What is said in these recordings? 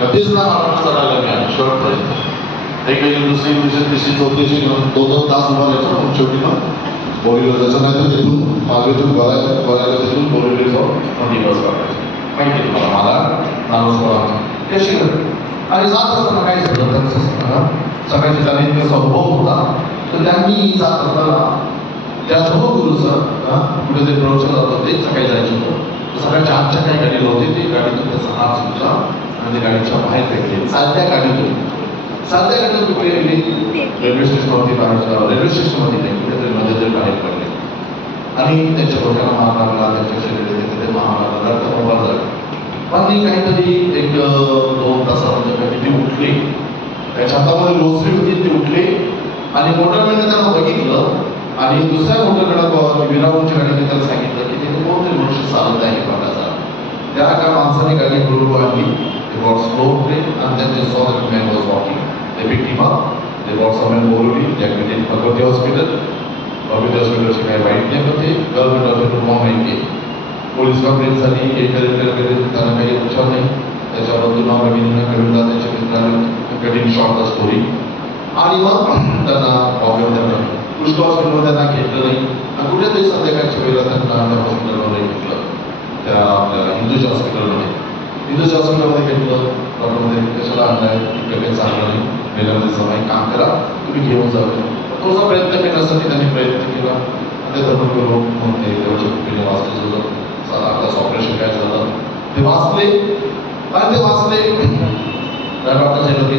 कधीच ना मला चढायला मी आणि शेवटपर्यंत एक दुसरी तिसरी चौथीशी घेऊन 2-2 तास उभा राहायचो पण शेवटी मग बोरीला जायचं नाही तर तिथून मागेतून गोळ्याला तिथून बोरीला जाऊन दिवस काढायचं. माहिती मला नाव ते शिकत आणि जात असताना काय झालं त्यांचं सगळ्याच्या त्याने इतका अनुभव होता तर त्यांनी जात असताना त्या धर्मगुरूचं कुठे ते प्रवचन जात होते सकाळी जायचं होतं सकाळच्या आमच्या काही गाडीला होते ते गाडीतून त्याचा हात सुटला आणि ते गाडीच्या बाहेर फेकले चालत्या गाडीतून कुठे गेली रेल्वे स्टेशनवरती बाहेर रेल्वे स्टेशनवरती नाही कुठेतरी मध्ये बाहेर पडले आणि त्याच्या डोक्याला मार लागला त्यांच्या शरीरात मार लागला रक्तप्रवाह झाला पण मी काहीतरी एक 2 तासानंतर ती उठली त्याच्या हातामध्ये लोसरी होती ती उठली आणि मोटरमॅनने त्यांना बघितलं आणि दुसऱ्या मोटरमॅन विरावूनच्या गाडीने त्याला सांगितलं की तिथे कोणतरी मनुष्य चालत आहे बघायचा त्या एका माणसाने गाडी हळूहळू आणली ते बॉट स्लो ट्रेन आणि त्यांचे सॉलिड मॅन वॉज वॉकिंग ते विक्टिमा ते बॉट समेन बोलवली ज्याकडे भगवती हॉस्पिटलचे काही वाईट नाही होते गव्हर्नमेंट हॉस्पिटल मग माहिती पोलीस कंप्लेंट झाली एक त्यांना काही उपचार नाही त्याच्याबद्दल रवींद्र कविता त्यांच्या मित्राने कठीण शॉर्ट स्टोरी आणि मग त्यांना बॉम्बेमध्ये पुष्कळ हॉस्पिटलमध्ये त्यांना घेतलं नाही आणि कुठेतरी संध्याकाळच्या वेळेला त्यांना हॉस्पिटलमध्ये घेतलं त्या आपल्या हिंदूच्या हॉस्पिटलमध्ये घेतलं डॉक्टरमध्ये कशाला आणलाय इकडे चांगलं नाही मेल्यामध्ये समय काम करा तुम्ही घेऊन जावे थोडासा प्रयत्न करण्यासाठी त्यांनी प्रयत्न केला ते धर्मगुरू म्हणते देवाच्या कृपेने वाचले साधारण ऑपरेशन काय झालं ते वाचले आणि ते वाचले डॉक्टर साहेब ते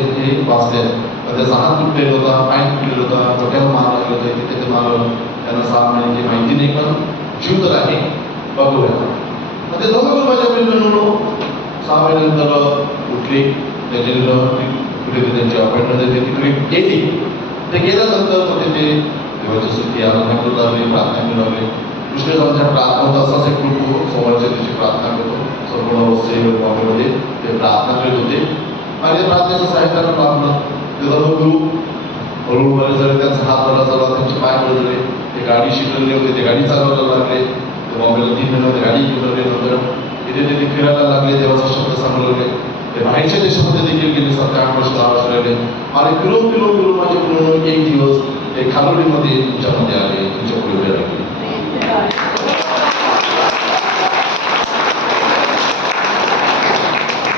वाचले त्याचा हात तुटलेला होता पाय तुटलेला होता डोक्याला मार लागला होता तिथे ते मारलं त्यांना 6 महिन्याची माहिती नाही पण जीव तर आहे बघूया ते धर्मगुरू माझ्या मिळून 6 महिन्यानंतर उठले त्याचे कुठे त्यांची अपॉइंटमेंट आहे तिकडे गेली ते गेल्यानंतर मग ते देवाची सुट्टी आराधना करू लागले प्रार्थना करू लागले पुष्कळ आमच्या प्रार्थना असाच एक ग्रुप सोमवारच्या दिवशी प्रार्थना करतो संपूर्ण वस्ती बॉम्बेमध्ये ते प्रार्थना करत होते आणि प्रार्थनेचं साहित्यानं लाभलं ते धर्मगुरू हळूहळू झाले त्यांचा हात बरा झाला त्यांचे पाय बदलले ते गाडी शिकलेले होते ते गाडी चालवायला लागले ते बॉम्बेला 3 महिन्यामध्ये गाडी घेऊन नंतर इथे ते फिरायला लागले देवाचा शब्द सांगू लागले ते बाहेरच्या देशामध्ये देखील गेले 7-8 वर्ष 10 वर्ष राहिले आणि फिरून माझे पूर्ण एक दिवस ते खालोडीमध्ये तुमच्यामध्ये आले तुमच्या पुढे उभे राहिले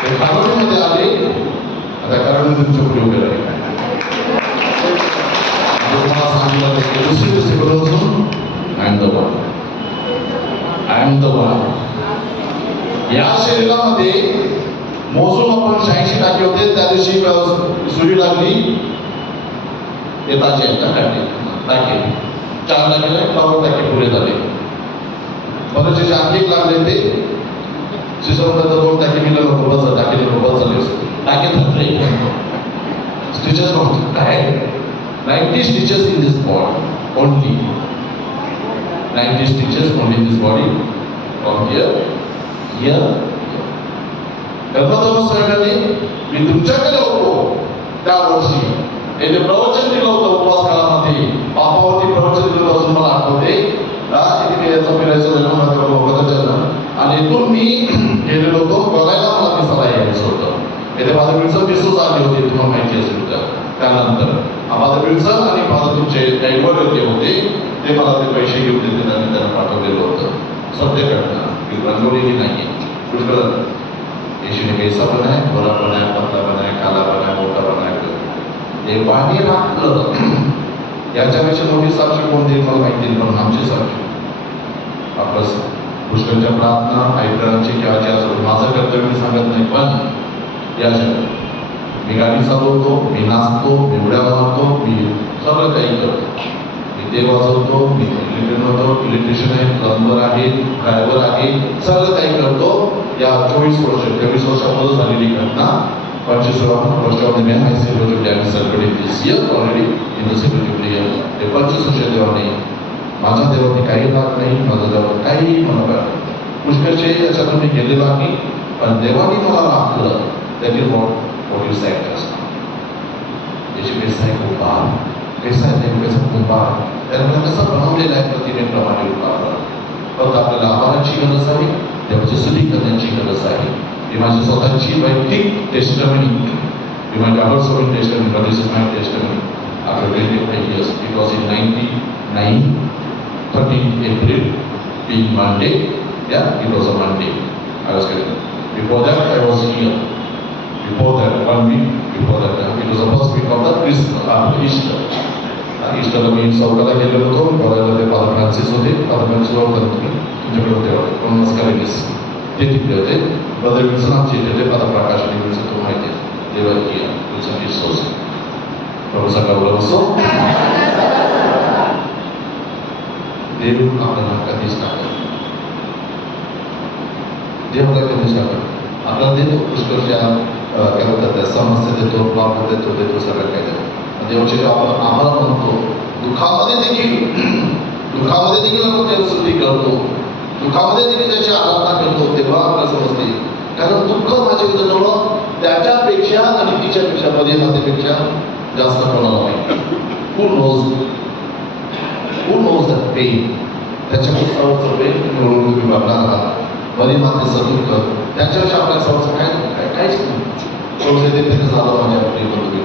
ते खालोडीमध्ये आले आता कारण तुमच्या पुढे उभे राहिले दुसरी बोलून आय एम द वन या शरीरामध्ये मोजून आपण 86 टाके होते त्या दिवशी सुरी लागली ते ताजे टाके 4 टाके 52 टाके पुरे झाले बरेचसे आणखी लागले ते शिशोमध्ये 2 टाके मिळाले खूपच टाके खूपच झाले टाके थकले स्टिचेस काय 90 stitches in this body only 90 stitches only in this body from here धर्मधर्म साहेबांनी मी तुमच्याकडे होतो त्या वर्षी हे प्रवचन दिलं होतं उपवास काळामध्ये पापावरती प्रवचन दिलं असून मला आठवते तिथे याचा फिरायचं आणि इथून मी गेलेलो होतो बघायला मला ते सला यायचं होतं येथे माझं विल्सन दिसूच आले होते तुम्हाला माहिती असेल तर त्यानंतर माझं विल्सन आणि माझं तुमचे काही वगैरे होते ते मला ते पैसे घेऊन देते आणि त्यांना पाठवलेलं होतं सत्य घटना मी रंगवलेली नाही पुष्कळ यीशु ने कैसा बनाया गोरा बनाया पतला बनाया काला बनाया मोठा बनाया देवाने राखलं याच्यापेक्षा मोठी साक्ष कोणती मला माहिती नाही पण आमची साक्ष आपलं पुष्कळच्या प्रार्थना ऐकण्याची किंवा असो माझं कर्तव्य सांगत नाही पण या मी गाडी चालवतो मी नाचतो मी उड्या मारतो मी सगळं काही करतो मी ते वाजवतो मी इलेक्ट्रिशियन आहे प्लंबर आहे ड्रायव्हर आहे सगळं काही करतो या 23 वर्षामध्ये झालेली घटना 25 वर्षामध्ये मी हाय सेलिब्रेटेड आम्ही celebrated this year already in the celebrated year ते 25 वर्ष देवाने माझ्या देवाने काही लाभ नाही माझ्या देवाने काही मला पुष्कळचे याच्यातून मी गेलेलो आहे पण देवाने मला राखलं त्याची what you said just now. याची कैसा है कुंभार कैसा है कैसा कुंभार त्यामुळे कसं बनवलेलं आहे प्रतिमेप्रमाणे उभारलं फक्त आपल्याला आभाराची गरज आहे देवाची स्तुती करण्याची गरज आहे ही माझी स्वतःची वैयक्तिक testimony. You might have heard so many testimony, but this is my testimony. After 25 years, it was in 99, 13th April, being Monday. Yeah, it was a Monday. I was getting. Before that, I was here. Before that, 1 week before that, it was the first week of the Easter. Easter means Saukala गेलो होतो, बघायला ते father Francis होते. Father Francis ओळखतात तुम्ही, तुमच्याकडे होते वाटतं. नमस्कार ते तिकडे होते. ब्रदर विल्सन आमचे इथे होते. फादर प्रकाश विल्सन तो माहिती आहे. They were here. Wilson is so sick. प्रभू सकाळला बसो. देव आपल्याला कधीच टाकत. देव आपल्याला कधीच टाकत. आपल्याला देतो पुष्कळच्या काय म्हणतात त्या समस्या देतो, प्रॉब्लेम देतो सगळं काय देतो. देवाचे आपण आम्हाला म्हणतो दुःखामध्ये देखील आपण देवस्तुती करतो, दुःखामध्ये देखील त्याची आराधना करतो. तेव्हा आपल्याला समजते कारण दुःख माझ्या विरोधात त्याच्यापेक्षा आणि तिच्यापेक्षा परिणामापेक्षा जास्त कोणाला माहिती. Who knows that pain? त्याच्याकडे सर्वचं पेन मिळवून तुम्ही बघणार आहात. परिमातेचं दुःख त्याच्यापेक्षा आपल्या सर्वचं काहीच नाही. थोडंसं ते त्यांनी झालं माझ्या प्रियबंधू.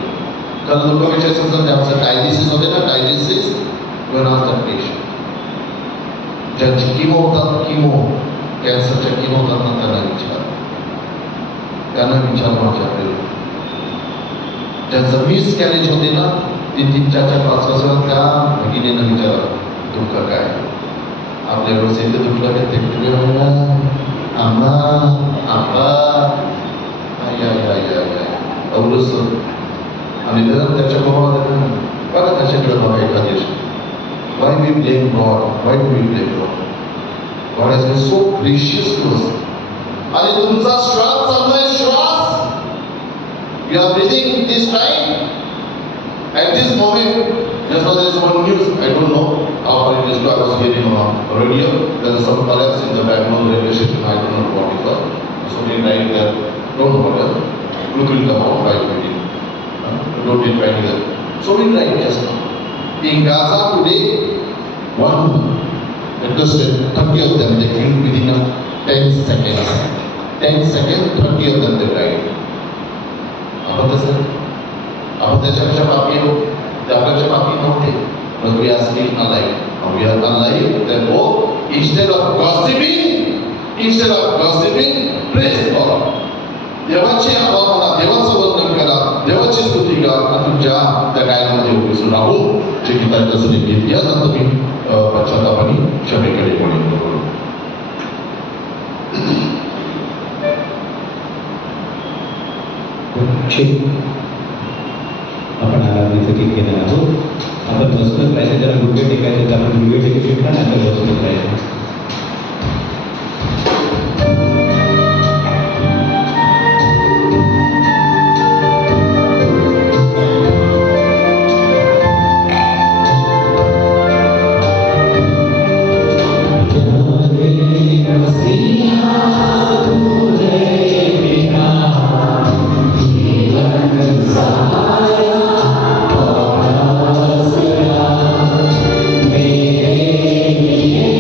कारण दुःखापेक्षा जर आमचं डायलिसिस होते ना, dialysis when asked that patient ज्यांची किमो होतात, कॅन्सरच्या किमो होतात ना, त्यांना विचार माझ्या ज्यांचं मिस कॅरेज होते ना, 3-3, 4-4, 5 वर्ष त्या भगिनीनं विचारा दुःख काय. आपल्या वेळेस इथे दुःख आणि त्याच्या बघा त्याच्याकडे बघा एका देश. Why we blame God? Why do we blame God? God has been so gracious to us. आणि तुमचा श्वास चाललाय, श्वास. You are breathing this time. At this moment, just now there is one news. I don't know how far it is true. I was hearing on radio. There is some collapse in the Bangalore railway station. I don't know what it was. So they died there. Don't know what else. Look will come out by maybe. Don't be trying that. So we like just now. In Gaza today, one interested 30 of them they killed within 10 seconds. 10 seconds, 30 of them they died. आपण त्याच्यापेक्षा बाकी आहोत, त्यापेक्षा बाकी नव्हते. But we are still alive. We are alive. Therefore, instead of gossiping, praise God. देवाची आराधना, देवाचं वर्णन करा, देवाची स्तुती करा. आणि तुमच्या त्या गायनामध्ये उपस्थित राहू जे गीताच्या सुनीत गीत घ्या ना तुम्ही पश्चातापाने क्षमेकडे वळून बघू. आपण आराधनेचं गीत घेणार आहोत. आपण बसनच राहायचं, ज्याला गुडघे टेकायचे तर आपण गुडघे टेकू शकता ना, आता बसनच राहायचं. Yeah.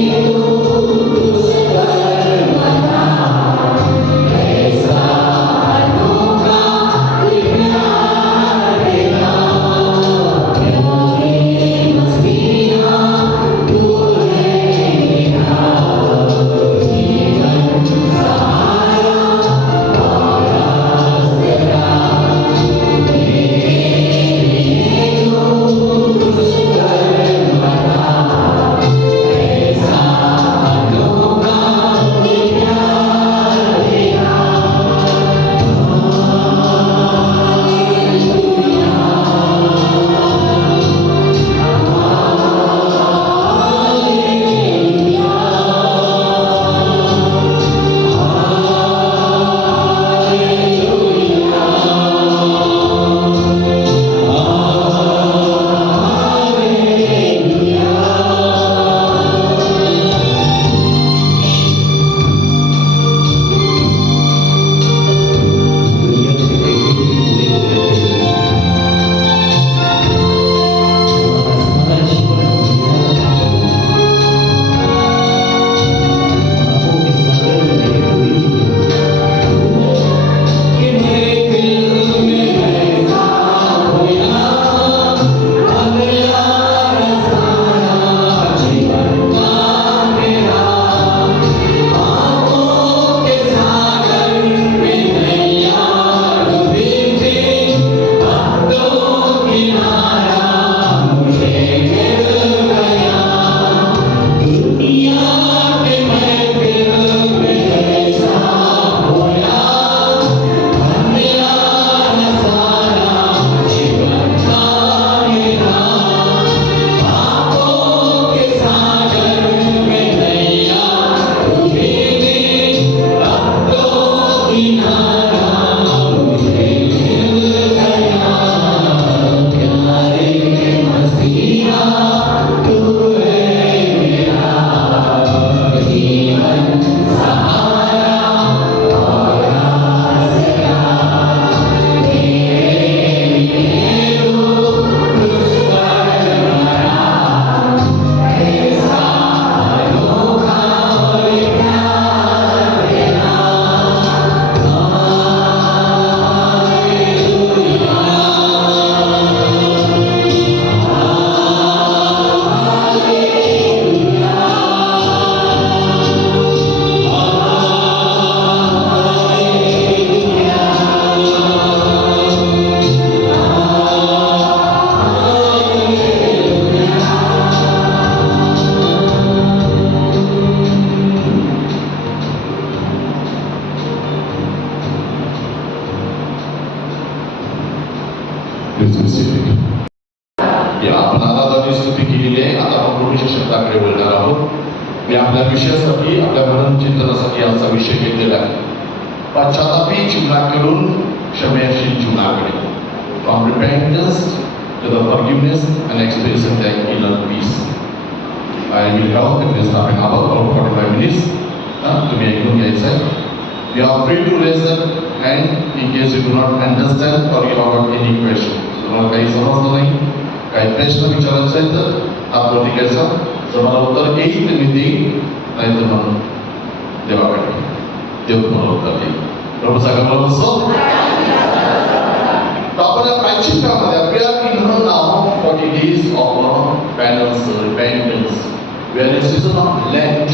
विषयासाठी आपल्या मनन चिंतनासाठी आजचा विषय घेतलेला आहे. पश्चातापी जीवनाकडून क्षमेशील जीवनाकडे. From repentance to the forgiveness and experiencing the inner peace. I will help in this half an hour or 45 minutes. तुम्ही ऐकून घ्यायचं आहे. You are free to raise a hand in case you do not understand or you have got any question. तुम्हाला काही समजलं नाही, काही प्रश्न विचारायचा आहे तर हात वरती घ्यायचा. जर मला उत्तर येईल तर मी देईन, नाही तर मग देवाकडे देव तुम्हाला उत्तर देईल. प्रभू सांगा प्रभू. आपण या प्राचीन काळामध्ये आपल्या involve now 40 days of penance, repentance, we are in a season of Lent.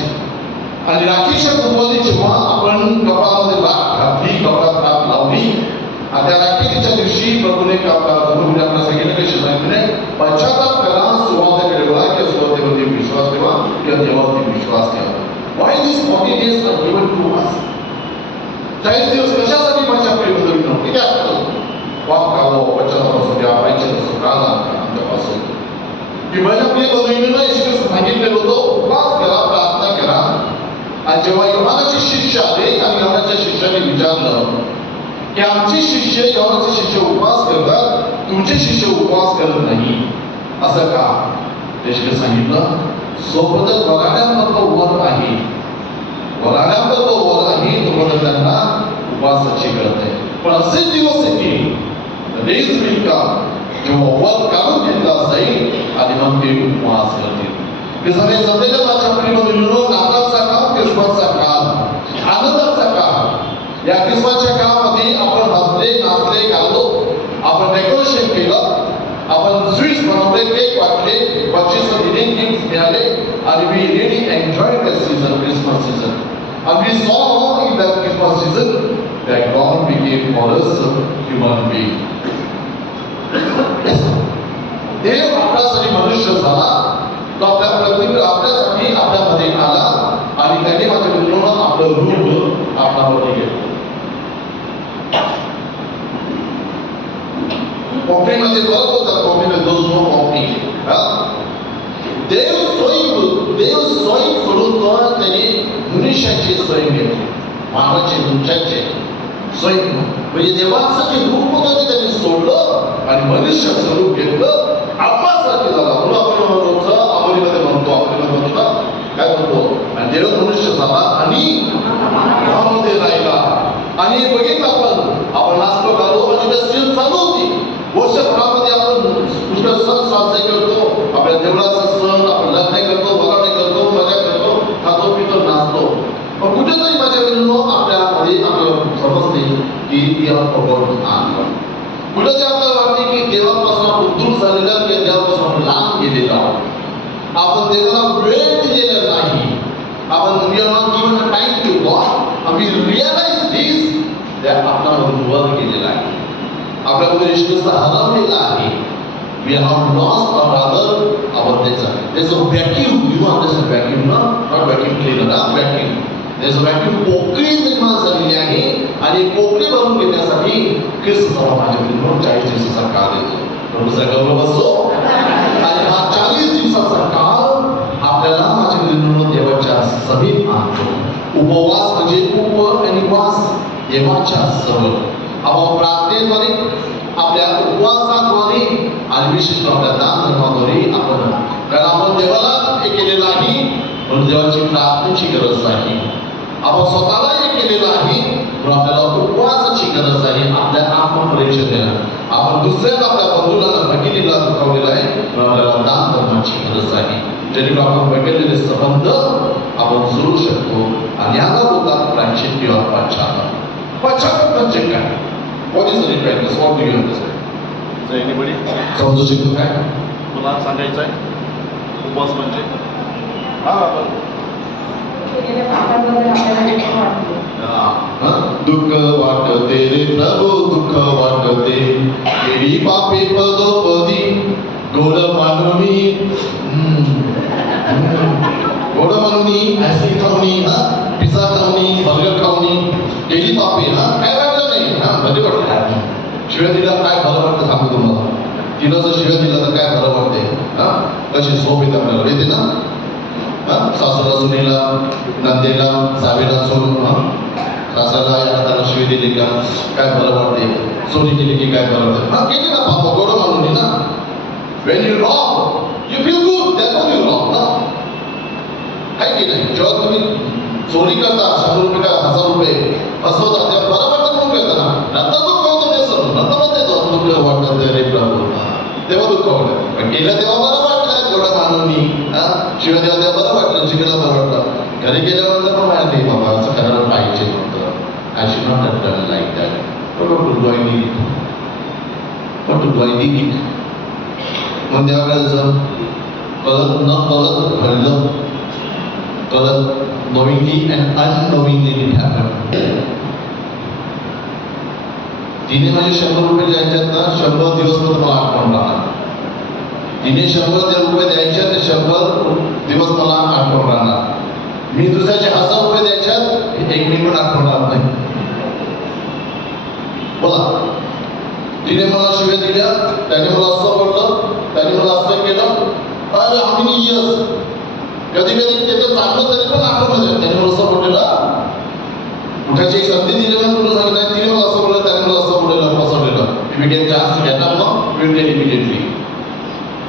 आणि राखीच्या कुटुंबाने जेव्हा आपण कपाळामध्ये राख घातली, कपाळात राख लावली, आणि त्या राखीच्या दिवशी प्रभूने प्रभूने आपल्याला सांगितलं कशी सांगितले, पश्चाताप करा, सुवार्तेकडे वळा किंवा सुवार्तेवरती विश्वास ठेवा किंवा देवावरती विश्वास ठेवा. Why these 40 days are given to us? 40 दिवस कशासाठी माझ्या प्रेमधून नव्हते काय असतं? वाप खावं, पश्चातापासून द्या, पाहिजे काला आमच्यापासून की माझ्या प्रिय बंधूंना येशूने सांगितलेलं होतं, उपवास केला, प्रार्थना केला. आणि जेव्हा योहानाचे शिष्य आले आणि योहानाच्या शिष्याने विचारलं की आमचे शिष्य, योहानाचे शिष्य उपवास करतात, तुमचे शिष्य उपवास करत नाही, असं का? येशूने सांगितलं, सोबतच वराड्यांवर वर आहे, वराड्यांवर वर आहे, तोपर्यंत त्यांना उपवासाची गरज आहे. पण असे दिवस येतील, days will come, जेव्हा वर काढून घेतला जाईल आणि मग ते उपवास करतील. हे सगळे जमलेलं माझ्या प्रियबंधूंनो, नाताळचा काळ, ख्रिसमसचा काळ, आनंदाचा काळ. या ख्रिसमसच्या काळामध्ये आपण हसले, नाचले, गालो, आपण डेकोरेशन केलं, आपण स्वीट्स बनवले, केक वाटले, बक्षीस दिले, गिफ्ट मिळाले, आणि we really enjoyed the season, Christmas season. And we saw in that Christmas season that God became for us a human being. देव आपल्यासाठी मनुष्य झाला, तो आपल्यासाठी आपल्यामध्ये आला आणि त्याने माझ्या मित्रांनो आपलं रूप आपल्यामध्ये घेतलं. कॉफीमध्ये फरक होता, कॉफीमध्ये दोन कॉफी. देव सोयी करून तो त्याने मनुष्याची सोय घेतली, मानवाचे तुमच्याचे सोय. म्हणजे देवाचं जे रूप होतं ते त्यांनी सोडलं आणि मनुष्याचं रूप घेतलं, आत्मासारखे झाला. म्हणून आपण रोजचं आवडीमध्ये म्हणतो, आवडीमध्ये म्हणतो ना, काय म्हणतो, आणि देव मनुष्य झाला आणि घरामध्ये राहिला. आणि बघितलं आपण नाचतो गालो आणि त्या सीन चालू होती. वर्षभरामध्ये आपण पुष्कळ सण साजरे करतो, आपल्या देवळाचा सण, आपण लग्न करतो, वराडे करतो, मजा करतो, खातो पितो, नाचतो. पण कुठेतरी माझ्या मित्रांनो आपल्यामध्ये आपल्याला समजते की कुठेतरी आपल्याला वाटते की देवापासून आपण दूर झालेला किंवा देवापासून आपण लांब गेलेलो आहोत. आपण देवाला वेळ दिलेला नाही. आपण given a time to God आणि वी रिअलाइज दिस that आपल्यामधून वर गेलेला आहे, आपल्यामध्ये विश्वास हरवलेला आहे. We have lost or rather there's a vacuum. You understand vacuum, no? Not vacuum cleaner, vacuum. There's a vacuum. पोकळी निर्माण झालेली आहे आणि पोकळी भरून घेण्यासाठी ख्रिस्त माझ्या मित्रांनो 40 दिवसाचा काळ देतो. प्रभू सगळं बसो आणि हा 40 दिवसाचा काळ आपल्याला माझ्या मित्रांनो देवाच्या सभेत आणतो. उपवास म्हणजे उप आणि वास, देवाच्या सभेत. आपण प्रार्थनेद्वारे, आपल्या उपवासाद्वारे आणि विशेष आपल्या दान धर्माद्वारे आपण, कारण आपण देवाला हे केलेलं आहे म्हणून देवाची प्रार्थनेची गरज नाही. आपण स्वतःला हे केलेलं आहे म्हणून आपल्याला उपवासाची गरज आहे. आपल्या आत्मपरीक्षा देणं, आपण दुसऱ्याला, आपल्या बंधूला, भगिनीला दुखावलेला आहे म्हणून आपल्याला दान धर्माची गरज आहे. जेणेकरून आपण बघितलेले संबंध आपण जोडू शकतो. आणि याला बोलतात प्रायश्चित्त किंवा पश्चाताप. पश्चाताप म्हणजे काय? What is the repentance? What do you understand? So anybody? समजू शकतो काय? तुला सांगायचं आहे उपवास म्हणजे? दुःख वाटते रे प्रभू, दुःख वाटते, केली पापे पदोपदी, गोड मानवी, गोड मानवी, आईस्क्रीम खाऊनी, पिझ्झा खाऊनी, बर्गर खाऊनी, केली पापे. काय वाटलं नाही, भले वाटतं. शिव्या दिला काय बरं वाटतं सांगतो तुम्हाला. तिला जर शिव्या दिला तर काय बरं वाटते. कशी झोप येते आपल्याला, येते ना. सासूला सुनेला नंदेला जावेला सोडून सासऱ्याला या हाताला शिवी दिली का काय बरं वाटते, चोरी केली की काय बरं वाटते, केली ना पाप गोड मानून ना. When you rob you feel good, त्यातून यू रॉब ना, काय की नाही. जेव्हा तुम्ही चोरी करता 100 रुपये का 1000 रुपये फसवता तेव्हा बरं वाटतं म्हणून करता ना, नंतर दुःख होतं ते सर, नंतर मग ते दुःख वाटतं ते रे प्रभू, तेव्हा दुःख वाटतं. पण केलं तेव्हा बरं वाटलं गोड मानून शिवाय तेव्हा तेव्हा बरं वाटलं, शिकायला बरं वाटलं. घरी गेल्यानंतर पण माहिती नाही बाबा असं करायला पाहिजे नव्हतं. I should not have done like that. But to do I need it, but to do I need it. मग त्यावेळेस कळत न कळत घडलं, कळत knowingly and unknowingly it happened. तिने माझे 100 रुपये द्यायच्यात ना, 100 दिवस मला आठवण राहणार. तिने 100 रुपये द्यायचे, 100 दिवस मला आठवण राहणार. मी दुसऱ्याचे 1000 रुपये द्यायच्यात, एक मिनिट पण आठवण राहत नाही. बोला, तिने मला शिव्या दिल्या, त्याने मला असं बोललं, त्याने मला असं केलं. अरे how many years, कधी कधी त्याचं चांगलं तरी पण आठवण नाही. त्याने मला असं बोललेलं, उठायची एक संधी दिली म्हणून तुला सांगितलं, तिने मला असं बोललं, त्याने मला असं बोललेलं, फसवलेलं. If we get chance to get up now, we will get immediately.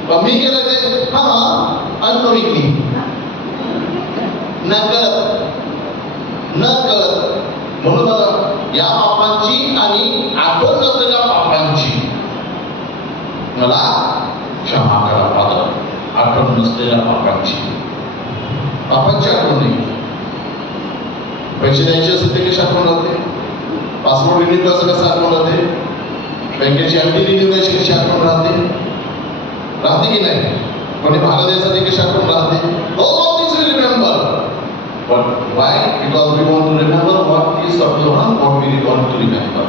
पण मी केलं ते unknowingly, न कळत. म्हणून बघा, या पापांची आणि आठवण नसलेल्या पापांची मला क्षमा करा फादर. आठवण नसलेल्या पापांची आठवण नाही. पैसे द्यायचे असेल ते कशी आठवण राहते, पासपोर्ट रिन्यू करायचं कसं आठवण राहते, बँकेची एफडी रिन्यू करायची कशी आठवण राहते की नाही, कोणी भाडं द्यायचं ते कशी आठवण राहते. Those all things we remember. But why? Because we want to remember what is of the one, what we want to remember.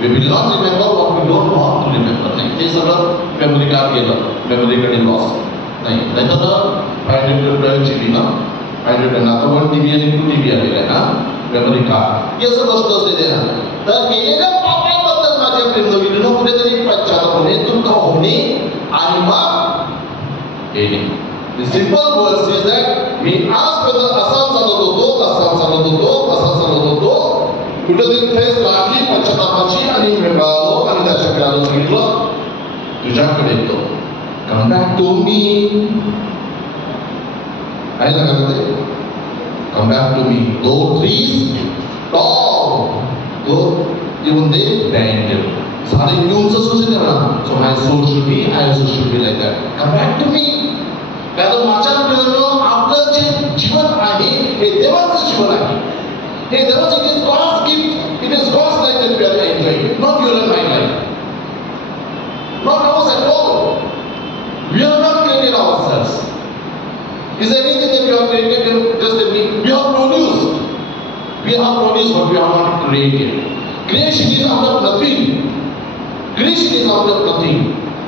We will not remember what we don't want to remember. नाही, ते सगळं memory card गेलं, मेमरीकडे loss. नाही, नाहीतर 500 GB ना, 500 आता 1 TB आणि 2 TB आलेलं आहे ना मेमरी कार्ड. हे सगळं गोष्ट असते ते ना. तर केलेल्या पापाबद्दल माझ्या प्रेमविलीनं कुठेतरी पश्चाताप होणे, दुःख होणे आणि मग येणे. The simple verse is that मी आजपर्यंत असा चालत होतो, कुठेतरी फेस लागली पश्चातापाची आणि मिळालो आणि त्याच्याकडे आलो, सांगितलं तुझ्याकडे येतो. Come back to me. आहे ना का ते? Come back to me. Though trees tall, though even they bend. सारे उंच सोचले ना, so my soul should be, I also should be like that. Come back to me. कारण माझ्या प्रियजनो, आपलं जे जीवन आहे हे देवाचं जीवन आहे. हे देवाचं, it is God's gift. It is God's life that we are enjoying, not your and my life. Not ours at all. We have not created ourselves. Is there anything that we have created? Just tell me. We have produced. We have produced what we have not created. Creation is out of nothing. Creation is out of nothing.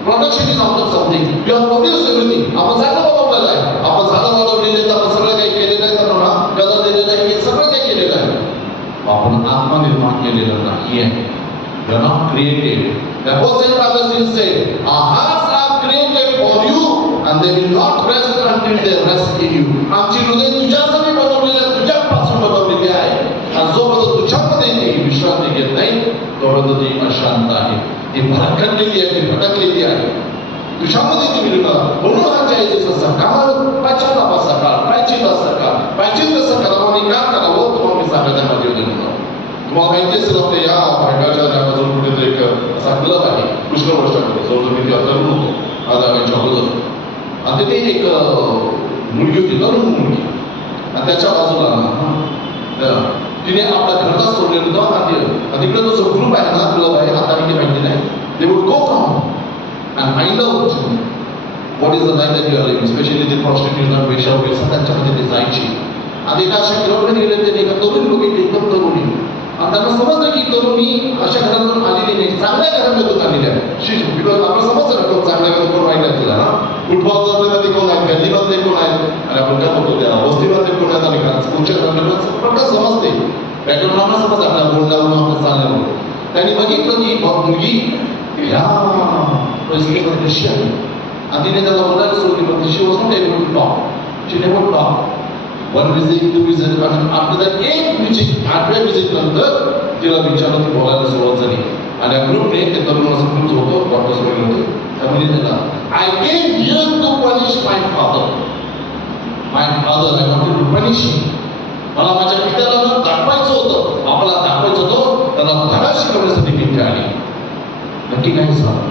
Production is out of something. We have produced everything. आपण झाडं बनवलेलं आहे. आपण झाडं बनवलेले आहेत, आपण सगळं काही केलेलं आहे, त्यांना कलर दिलेला आहे, हे सगळं काही केलेलं आहे. आपण आत्मा निर्माण केलेलं नाही आहे. We are not created. The Apostle Augustine said, our hearts are created for you and they will not rest until they rest in you. आमची हृदय तुझ्यासाठी बनवलेली आहे, तुझ्यापासून बनवलेली आहे. आणि जोपर्यंत तुझ्यामध्ये ती विश्रांती घेत नाही, तोपर्यंत ती अशांत आहे, ती भरकटलेली आहे, ती भटकलेली आहे. तुझ्यामध्ये ती विरुद्ध. म्हणून हा जयचा सकाळ, पश्चातापाचा काळ, प्रायश्चित्ताचा काळ, प्रायश्चित्त कसं करावं आणि का करावं तुम्हाला मी सांगत आहे माझ्या योजनेनं. तुम्हाला माहिती असेल आपल्या या भागाच्या बाजूला कुठेतरी एक असा क्लब आहे, पुष्कळ वर्षामध्ये, जवळजवळ मी तेव्हा तरुण होतो, आज आम्ही अगोदर. आणि तिथे एक मुलगी होती, तरुण मुलगी, आणि त्याच्या बाजूला तिने आपला घरचा सोडलेलं होतं. आणि तिकडे जो ग्रुप आहे ना, क्लब आहे, आता काही माहिती नाही, they would go from and find out what is the life that you are living, especially the prostitutes and वेश्या वगैरे त्यांच्यामध्ये ते जायची. आणि एका अशा क्लबमध्ये गेले, त्यांनी एका तरुण बघितली, एकदम तरुणी, आणि त्यांना समजलं की तरुणी अशा घरातून आलेली नाही, चांगल्या घरामधून आलेली आहे. बिकॉज आपण समजतं ना, चांगल्या घरातून वाईट आहे तिला ना. फुटबॉल जर कोण आहे, गल्लीमधले कोण आहेत, आणि आपण काय बघतो त्या वस्तीमधले कोण आहेत, आणि पुढच्या घरातले पटकन समजते. बॅकग्राऊंड आपण समजतं, आपल्या बोलण्यावरून आपण चालण्यावरून. त्यांनी बघितलं की मुलगी या परिस्थितीमध्ये कशी आहे, आणि तिने त्याला बोलायला सुरू केलं. She was not able to talk, she never talk. 1 visit 2 visit आणि आपल्याला एक विजिट 8व्या विजिट नंतर तिला विचारलं ती बोलायला सुरुवात झाली आणि या ग्रुपने ते तरुणाचं ग्रुप होतो डॉक्टर्स वगैरे होते त्यामुळे त्याला I came here to punish my father I wanted to punish मला माझ्या पित्याला दाखवायचं होतं आम्हाला दाखवायचं होतं त्याला धडा शिकवण्यासाठी मी इथे आली नक्की काय झालं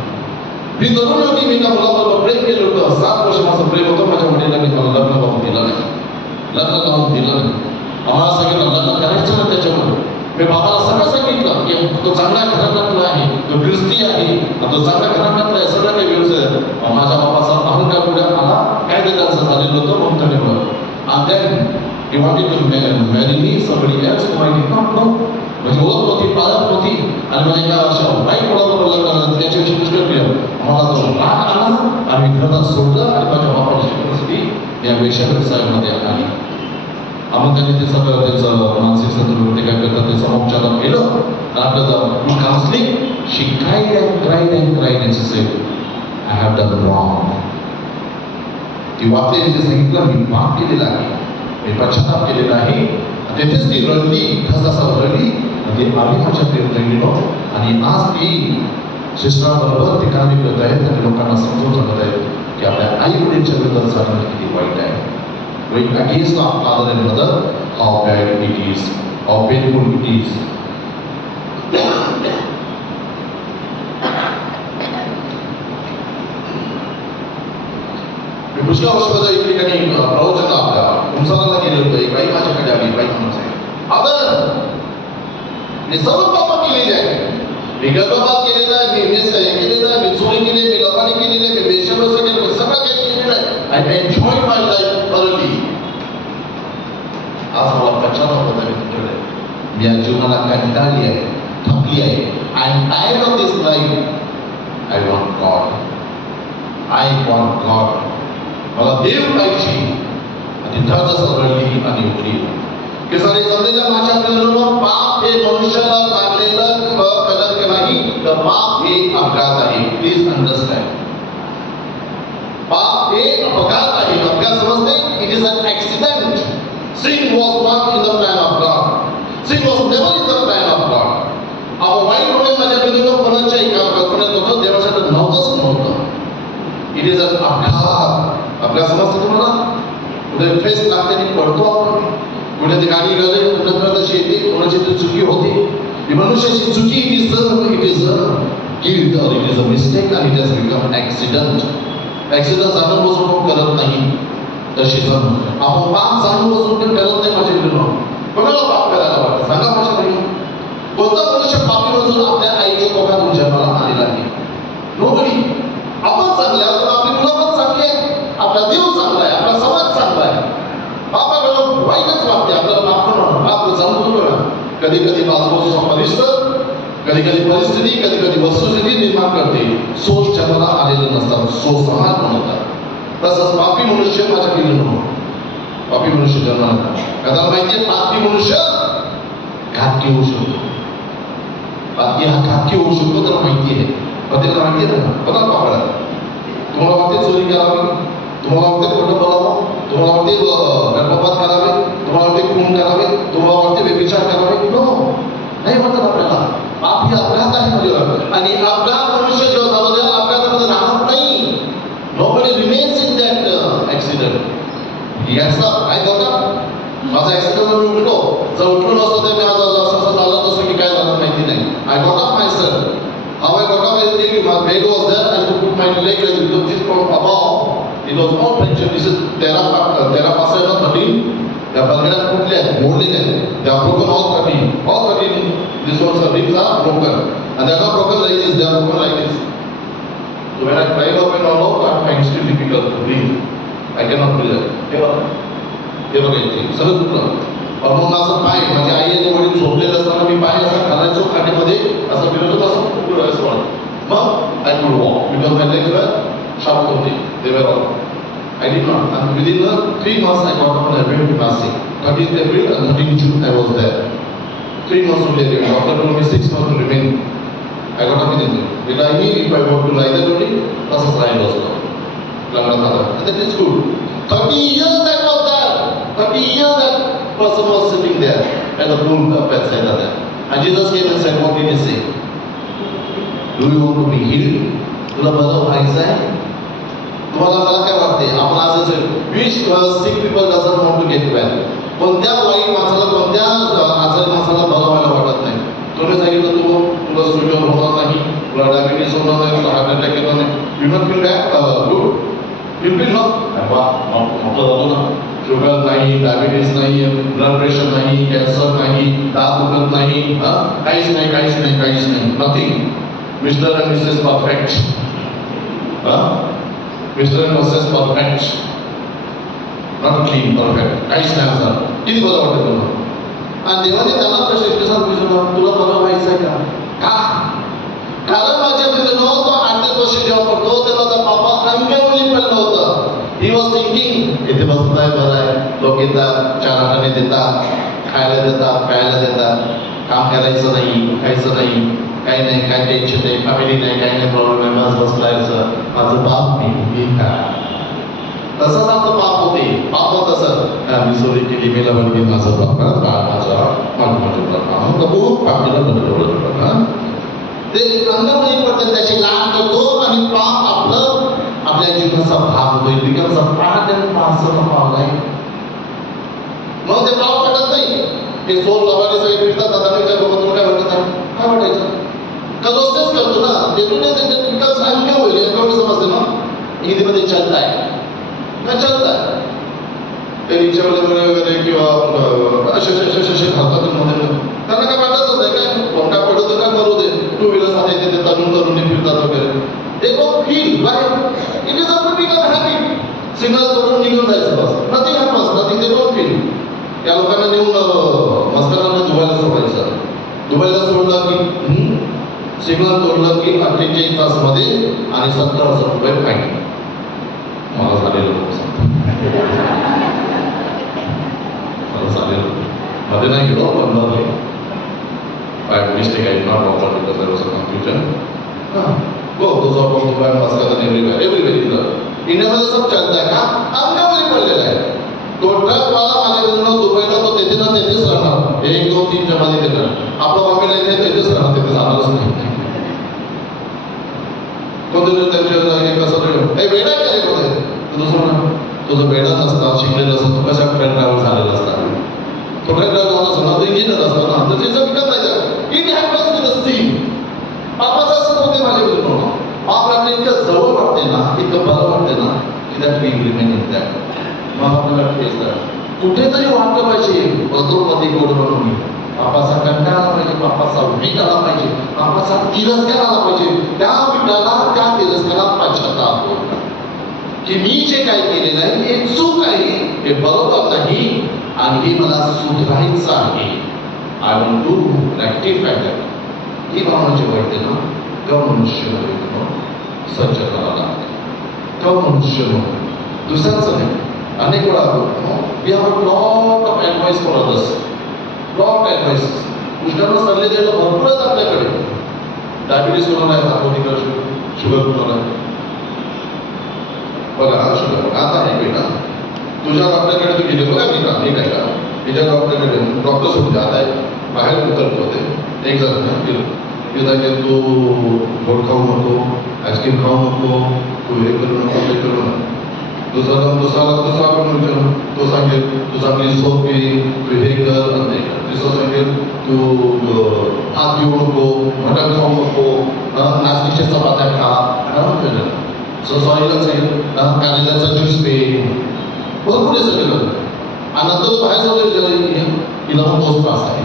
मी तरुण होती मी एका मुलाबरोबर प्रेम केलं होतं 7 वर्ष माझं प्रेम होतं माझ्या वडिलांनी मला लग्न लावून दिलं नाही आम्हाला सांगितलं लग्न करायचं ना त्याच्यावर मी बाबाला सगळं सांगितलं की तो चांगल्या घराण्यातला आहे तो ख्रिस्ती आहे तो चांगल्या घराण्यातला आहे सगळं काही व्यवस्थित माझ्या बाबाचा अहंकार पुढे आला काय ते त्यांचं झालेलं होतं म्हणून त्याने and then he wanted to marry me somebody else who I did not know म्हणजे ओळख होती पाळत होती आणि माझ्या एका अशा वाईट कोणाबरोबर लग्न झालं त्याच्याविषयी पुष्कळ केलं मला तो राग आला आणि घरात सोडलं आणि माझ्या बाबाला शिकवण्यासाठी या वेश्या व्यवसायामध्ये आली आपण त्यांनी ते सगळं त्याचं मानसिक संदर्भ ते काय करतात ते समोपचार केलं आणि आपल्याला counselling she cried and cried and she said I have done wrong ती वाचले तिथे सांगितलं मी पाप केलेला आहे मी पश्चाताप केलेला आहे तेथेच ती रडली ठसा रडली ती आली माझ्या ट्रेनिंगला आणि आज ती शिष्टाबरोबर ते कार्य करत आहेत आणि लोकांना समजून सांगत आहेत की आपल्या आई वडीलच्या विरोधात चालणं किती वाईट आहे going against our father and mother, how bad it is, how painful it is. मी पुष्कळ वर्षामध्ये एक ठिकाणी प्रवचन आपल्या उमसाला गेले होते एक बाई माझ्याकडे आली बाई माणूस आहे आता मी सर्व पाप केलेले आहे मी गर्भपात केलेला आहे मी केलेला आहे मी चोरी केली मी लबाडी केलेली आहे मी वेश्याव्यवसाय केलेला मी सगळं काही केलेलं आहे I enjoy my life thoroughly आज मला पश्चाताप होत आहे तुमच्याकडे मी या जीवनाला कंटाळली आहे थकली आहे I am tired of this life I want God मला देव पाहिजे आणि जसं रडली आणि उठली की सारे समजेला माझ्या पिल्लूंनो पाप हे मनुष्याला लागलेलं कलंक नाही तर पाप हे अपघात आहे प्लीज अंडरस्टँड पाप हे अपघात आहे अपघात समजते it is an accident sin was not in the plan of God sin was never in the plan of God आपण वाईट होणे माझ्या पिल्लूंनो कोणाच्या कल्पनेत होतं देवासाठी नव्हतं इट इज अन अपघात अपघात समजतं तुम्हाला कुठे फेस लागते आणि पडतो आपण कुठे ती गाडी गेले नंतर तशी येते कोणाची ती चुकी होते ही मनुष्याची चुकी इट इज गिल्ट और इट इज अ मिस्टेक आणि इट हॅज बिकम ऍक्सिडेंट जाणून बसून कोण करत नाही तशीच आपण पाप जाणून बसून पण करत नाही माझ्या पिल्लूंनो कोणाला पाप करायला वाटतं सांगा माझ्या पिल्लूंनो कोणता मनुष्य पापी नसून आपल्या आईच्या कोखातून जन्माला आलेला आहे नोबडी आपण चांगले आहोत आपली मुलं पण चांगली आहे आपला देव चांगला आहे आपला समाज चांगला आहे पापाकडे वाईटच वाटते आपल्याला पाप जाणून चुकलं कधी कधी बाजूबाजूचा परिसर कधी कधी परिस्थिती कधी कधी वस्तुस्थिती निर्माण करते सोच जन्माला आलेले नसतात सोच समाज बनवतात तसंच पापी मनुष्य माझ्या पिल्लूंनो पापी मनुष्य जन्माला कदाला माहितीये पापी मनुष्य घातकी होऊ शकतो पापी हा घातकी होऊ शकतो तर माहिती आहे प्रत्येकाला माहिती आहे ना बघा पापडा तुम्हाला वाटते चोरी करावी तुम्हाला वाटते खोटं बोलावं तुम्हाला वाटते गर्भपात करावे तुम्हाला वाटते खून करावे तुम्हाला वाटते व्यभिचार करावे नो नाही म्हणतात आपल्याला पाप ही अपघात आहे म्हणजे आणि अपघात मनुष्य जेव्हा झाला त्या अपघातामध्ये राहत नाही nobody remains in that accident याचा काय होता माझा ऍक्सिडेंट मी उठलो जर उठलो नसतो तर मी आज असं झालं तसं की काय झालं माहिती नाही I got up my self how I got up I think my bed was there I had to put my leg because this from above it was not fracture this is तेरा पासून 13 त्या बलगड्या फुटल्या मोडलेल्या they are broken all 13 this was the ribs are broken and they are not broken like this they are broken like this so when I climb up and all out I find it difficult to breathe I cannot breathe हे बघा इथे सगळं तुटलं मग माझं पाय माझी आई आणि वडील झोपलेलं असताना मी पाय असा घालायचो खाटीमध्ये असं फिरवतो असं उघडं असं वाटतं मग I could walk because my legs were sharp होते they were all I did not and within the 3 months I got up and I went to Nashik 13th April and 13th June I was there 3 months to live doctor told me 6 months to remain I got up within because I knew if I want to lie there only तसंच राहिलो असतो लग्नात आलं and that is good 30 years I was there 30 years that person was sitting there at the pool bedside of that. And Jesus came and said, what did he say? Do you want to be healed? तुला बरं व्हायचं आहे? तुम्हाला मला काय वाटते? आपण असं which sick people doesn't want to get well. कोणत्या वाईट माणसाला, कोणत्या आजारी माणसाला बरं व्हायला वाटत नाही. तुम्ही सांगितलं तुला शुगर होणार नाही, तुला डायबिटीस होणार नाही, तुला हार्ट अटॅक येणार नाही. You not feel bad? Good. You feel not? वा, म्हटलं जातो ना. शुगर नाही, डायबिटीस नाही, ब्लड प्रेशर नाही, कॅन्सर नाही, दात दुखत नाही, काहीच नाही, काहीच नाही, काहीच नाही. Nothing. Mister and Mrs perfect. Mister and Mrs perfect. Not clean, perfect. काहीच नाही असं. किती बरं वाटतं तुला? आणि देवाने त्यांना प्रश्न विचारला, तुला बरं व्हायचं आहे का? कारण माझ्या मित्रांनो, तो 8 वर्ष जेव्हा पडतो तेव्हा त्या पापा अंगावली पडलं होतं. ही वॉज थिंकिंग, इथे बसताय बरं आहे, लोक येतात, 4 आठाने देतात, खायला देतात, प्यायला देतात, काम करायचं नाही, खायचं नाही, काही नाही, काय टेन्शन नाही, फॅमिली नाही, काही नाही, प्रॉब्लेम आहे, बस बसलायचं, माझं बाप मी काय. तसंच आपलं पाप होते. पाप होत असं मी सोरी केली, मेला बघितली, माझं बाप माझा माझं ते अंगामध्ये पडतं, त्याची लाट करतो आणि पाप आपलं आपल्या जीवनाचा भाग होतो. Becomes a part and parcel of our life. मग ते पाप पडत नाही. ते सोल लबाडी सगळे फिरतात, दादा विचार बाबा तुला काय वाटत आहे? काय वाटायचं? का दोस्तेच करतो ना, ते बिकम्स अंग होईल. एवढं समजते ना, हिंदीमध्ये चलता आहे का चलता आहे. ते रिक्षावाले वगैरे किंवा असे खातात मध्ये त्यांना काय वाटतच नाही काय, कोण काय पडतं काय करू दे. 2 व्हीलर मध्ये ते तरुण तरुणी फिरतात वगैरे. ते don't feel by it is a become habit. Signal तोडून निघून जायचं बस. Nothing happens, nothing. ते डोंट फील. या लोकांना नेऊन मस्करांना दुबईला सोडायचं. दुबईला सोडलं की सिग्नल तोडलं की 48 तासमध्ये आणि 70,000 रुपये फाईन. मला झालेलं चालेल मध्ये नाही गेलो पण बाय मिस्टेक आहे not offer because there was a confusion. Go those of Dubai Muscat everywhere इंडियामध्ये सब चलता है का अंगावरी पडलेला आहे. तो ट्रकवाला माझ्या दुबईला तो तेथे ना तेथेच राहणार. 1 2 3 च्या मध्ये देणार. आपलं बॉम्बेला इथे तेथेच राहणार, तिथे जाणारच नाही. कोणतरी त्यांच्या कसं हे वेडा काय होतं दुसरं तुझं वेडा नसता, शिकलेलं असतं, तू कशा ट्रेन ट्रॅव्हल झालेला असता. तो ट्रेन ट्रॅव्हल झाला असतो ना, तो इंजिनियर असतो ना, तर त्याचं विकत नाही जात. It happens with the scene. पापाचं असं होते माझ्या विरुद्ध. पाप आपल्याला इतकं जवळ वाटते ना, इतकं बरं वाटते ना, की that we remain in that. मग आपल्याला फेस करा. कुठेतरी वाटलं पाहिजे बदलमध्ये गोड बनवून. पापाचा कंटाळा आला पाहिजे, पापाचा वीट आला पाहिजे, पापाचा तिरस्कार आला पाहिजे. त्या विटाला, त्या तिरस्कारात पश्चाताप होता की मी जे काय केलेलं आहे हे चूक आहे, हे बरोबर नाही आणि हे मला सुधारायचं आहे. I want to rectify that. ही भावना जेव्हा येते ना, तेव्हा मनुष्य सज्ज करावा लागते. तेव्हा मनुष्य दुसऱ्याचं नाही. अनेक वेळा we have a lot of advice for others. Lot advice. दुसऱ्यांना सल्ले द्यायला भरपूर आहेत आपल्याकडे. डायबिटीस कोणाला आहे, हार्मोनिक शुगर कोणाला आहे. बघा शुगर आता आहे बेटा, तुझ्या डॉक्टरकडे तू गेले बघा. मी काय का तिच्या डॉक्टरकडे डॉक्टर सोडते आता बाहेर उतरत होते. एक जण की तू गोड खाऊ नको, आईस्क्रीम खाऊ नको, तू हे करू नको, ते करू नको. दुसरा आपण विचारू, तो सांगेल तू चांगली झोप घे, तू हे कर आणि तिसरं सांगेल तू हात घेऊ नको, मटण खाऊ नको, नाचणीच्या चपात्या खा. सॉरीला सांगेल कांद्याचा ज्यूस पे, भरपूर हे सगळं. आणि नंतर बाहेर जाऊन विचारेल तिला पण तोच त्रास आहे,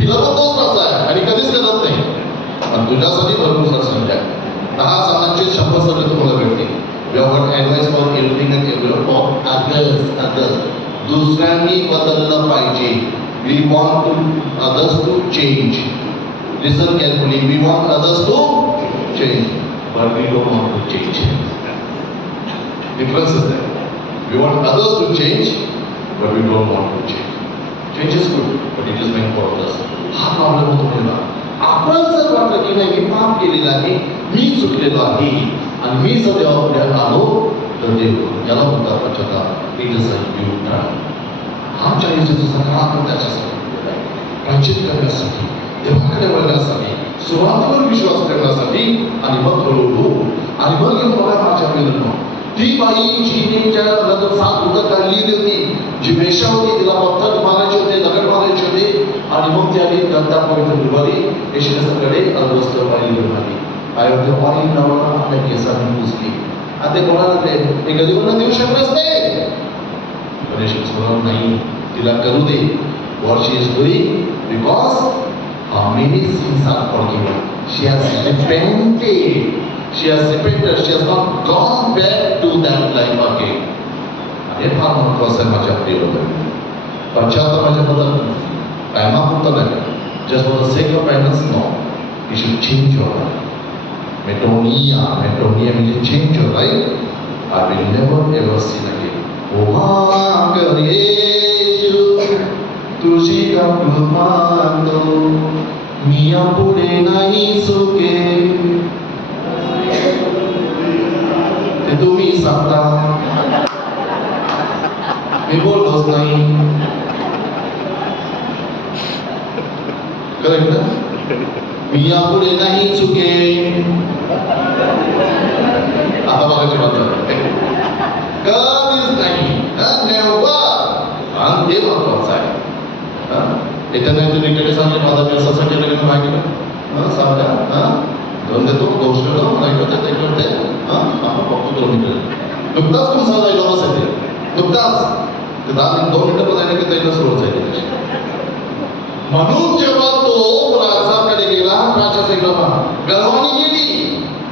तिला पण तोच त्रास आहे आणि कधीच करत नाही. आणि तुझ्यासाठी भरपूर संख्या 10 जणांचे 100 सगळे तुम्हाला भेटतील. We have got advice for everything and everyone for others. दुसऱ्यांनी बदललं पाहिजे. We want to others to change. Listen carefully. We want others to change but we don't want to change. Difference is there. We want others to change but we don't want to change. Change is good but it is meant for others. हा problem होतो मला. आपण जर वाटलं की नाही मी पाप केलेलं आहे, मी चुकलेलो आहे आणि मी जर देवापुढे आलो तर देव याला म्हणतात पश्चाताप. It is a new turn. हा चाळीसचा सकारात्मक त्याच्यासाठी दिलेला आहे. प्रायचित करण्यासाठी, देवाकडे वळण्यासाठी, सुरुवातीवर विश्वास करण्यासाठी आणि मग हळूहळू आणि मग येऊन बघा माझ्या मित्रांनो, ती बाई जिने ज्या नंतर 7 भूतं काढलेली होती, जी वेश्या होती, तिला पत्थर मारायचे होते, दगड मारायचे होते, आणि मग ती आली दत्ता पवित्र दुपारी येशूकडे वस्त्र पाहिली म्हणाली, पायावरती ऑइल लावून आपल्या केसांनी पुसली. आणि ते कोणाला ते कधी कोणाला देऊ शकत नसते. पण येशू म्हणून नाही, तिला करू दे. What she is doing, because her many sins are forgiven. She has repented. She has repented. She has not gone back to that life again. हे फार महत्वाचं आहे माझ्या प्रिय बंधूंनो. पश्चात्तापाच्या बद्दल टायमापुरतं नाही. Just for the sake of penance, no. You should change your life. Metonia म्हणजे change your life. I will never ever sin again. ओ मागं येशू तुझी काकू मानतो, मी यापुढे नाही चुके, ते तुम्ही सांगता, मी बोललोच नाही. करेक्ट ना? मी यापुढे नाही चुके. आता बघायची बात कधीच नाही. आणि ते महत्वाचं आहे. येत्या नाही तुम्ही कडे सांगले माझा व्यवसायासाठी लग्न मागितलं सांगा, घेऊन देतो, दोष करतो, नाही करते, ते करते, आपण बघतो 2 मिनिटं. नुकताच तुमचा जायला बसायचे, नुकताच ते 2 मिनिटं पण जायला की त्याला सुरू जायचे. म्हणून जेव्हा तो राजाकडे गेला, राजाचे गर्वानी केली,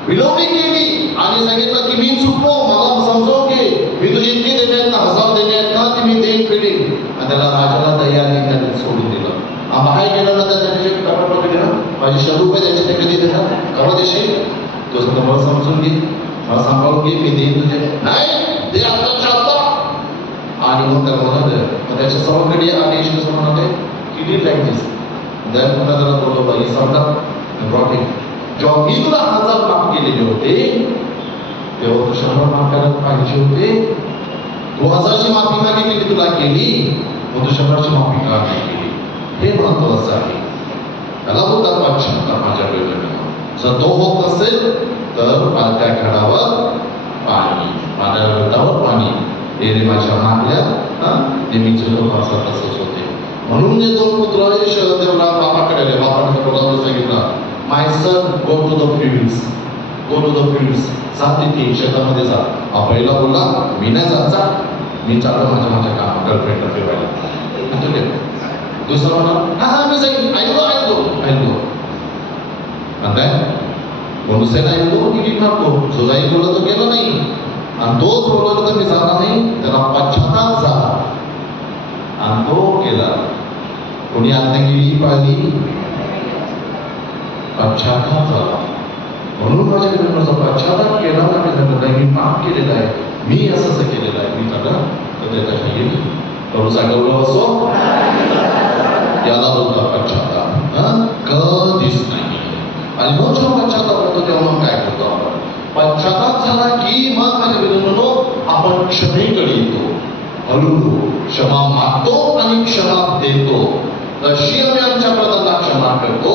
विनवणी केली आणि सांगितलं की मी चुकलो, मला समजव की मी तुझी इतकी देणे आहेत ना, 1000 देणे आहेत ना, ती मी देईन फेडीन. आणि त्याला राजाला दया आली, त्याने सोडून दिलं. बाहेर गेलं ना तर त्याचे कपड पकडले ना, माझे 100 रुपये द्यायचे, ते कधी देणार, कवा देशील, तो सांगतो मला समजून घे, मला सांभाळून घे, मी देईन तुझे. नाही ते आताच्या आता. आणि मग त्याला म्हणाले, मग त्याच्या सभाकडे आले, कसं म्हणाले की डीड लाईक दिस. पुन्हा त्याला बोलवलं, ही समजा ब्रॉट इट. जेव्हा मी तुला 1000 माफ केलेले होते, तेव्हा तू 100 माफ करायला पाहिजे होते. 2000ची माफी मागितली, मी तुला केली, मग तू 100ची माफी का नाही केली? हे महत्वाचं आहे. त्याला बोलतात पश्चात्ताप माझ्या वेळेला. जर तो होत नसेल तर पालत्या घडावर पाणी, माझ्या गटावर पाणी. हे माझ्या मागल्या नेहमीचे लोक असतात, तसंच होते. म्हणून जे 2 पुत्र देवला बापाकडे आले, बापाने बोलावलं सांगितलं, my son go to the fields, go to the fields, जा तिथे शेतामध्ये जा. हा पहिला बोलला मी नाही जात, जा मी चाललो माझ्या काम गर्लफ्रेंडला फिरवायला. ठीक आहे. दुसरा म्हणा हा मी जाईल, I go. आणि म्हणून सेना ऐकतो की मारतो. जो जाईल बोलला तो गेला नाही, आणि तोच बोलवलं तर मी जाणार नाही. त्याला पश्चाताप झाला आणि तो केला. कोणी आज्ञा केली पाळली, पश्चाताप झाला. म्हणून माझ्या मित्रांचा पश्चाताप केला आणि झालं नाही, मी पाप केलेला आहे, मी असं केलेलं आहे, मी झालं तर त्याच्या येईल करू सांगवलं असो. याला बोलता पश्चाताप. कधीच नाही. आणि मग जेव्हा पश्चाताप होतो तेव्हा मग काय करतो आपण? पश्चाताप झाला की मग माझ्या मित्रांनो आपण क्षमेकडे येतो. हळूहळू क्षमा मागतो आणि क्षमा देतो. जशी आम्ही आमच्या प्रधानांना क्षमा करतो,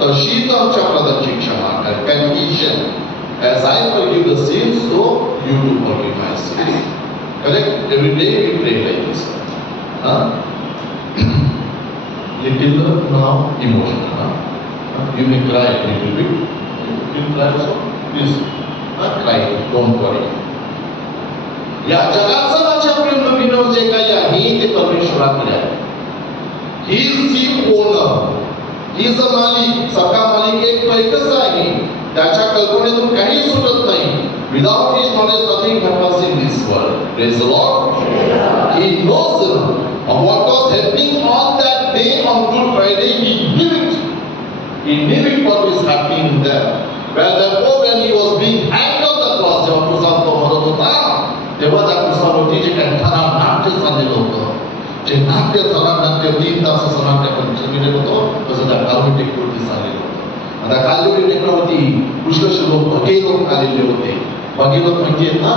तशीच आमच्या प्रधानची क्षमा कर. Condition as I forgive the sins, so you do forgive my sins. Correct? Every day we pray like this. Little now emotional. You may cry a little bit. You cry also. Please cry. Don't worry. या जगाचं माझ्या प्रेम जे काही आहे ते परमेश्वराकडे आहे. ही जी owner, ही जो मालिक, सगळा मालिक एकच आहे. त्याच्या कल्पनेतून काही सुटत नाही. Without his knowledge, nothing happens in this world. Praise the Lord. He knows what was happening on that day on Good Friday. He knew it. He knew it what was happening there. Where therefore when he was being hanged on the cross, जेव्हा क्रूसावर तो मरत होता, तेव्हा त्या क्रूसावरती जे काही थरार नाट्य चाललेलं होतं, जे नाट्य थरार नाट्य 3 तास असं नाट्य आपण केलेलं होतं, तसं त्या काल्वरी टेकडीवरती चाललेलं होतं. आता काल्वरी टेकडावरती पुष्कळशे लोक, भके लोक आलेले होते. भगीरथ म्हणजे ना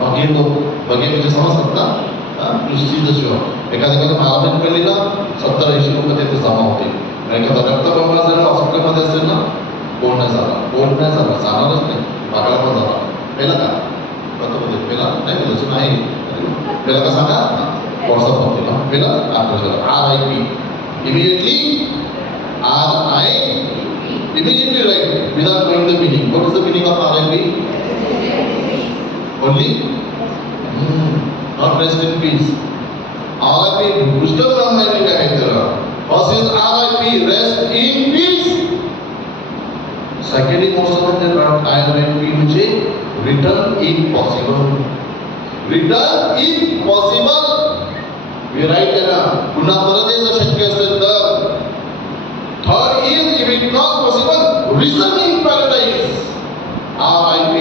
भगीरथ भगे म्हणजे समजतात ना एखाद्या महाराजांनी पहिली ना 70-80 लोक तिथे जमा होते. एखादा रक्तबंबाळ झाला हॉस्पिटलमध्ये असेल ना कोण नाही झाला जाणारच नाही बघायला पण झाला पहिला का पहिला नाही बोलायचं नाही पहिला का सांगा व्हॉट्सअप होते ना पहिला RIP immediately immediately right without knowing the meaning. What is the meaning of RIP? Only not rest in peace. RIP पुष्कळ रामायण काय तर first is RIP rest in peace. Secondly most of the RIP म्हणजे return if possible. Return if possible. We write ना पुन्हा परत यायचं शक्य असेल तर. Third is if it not possible return in paradise. RIP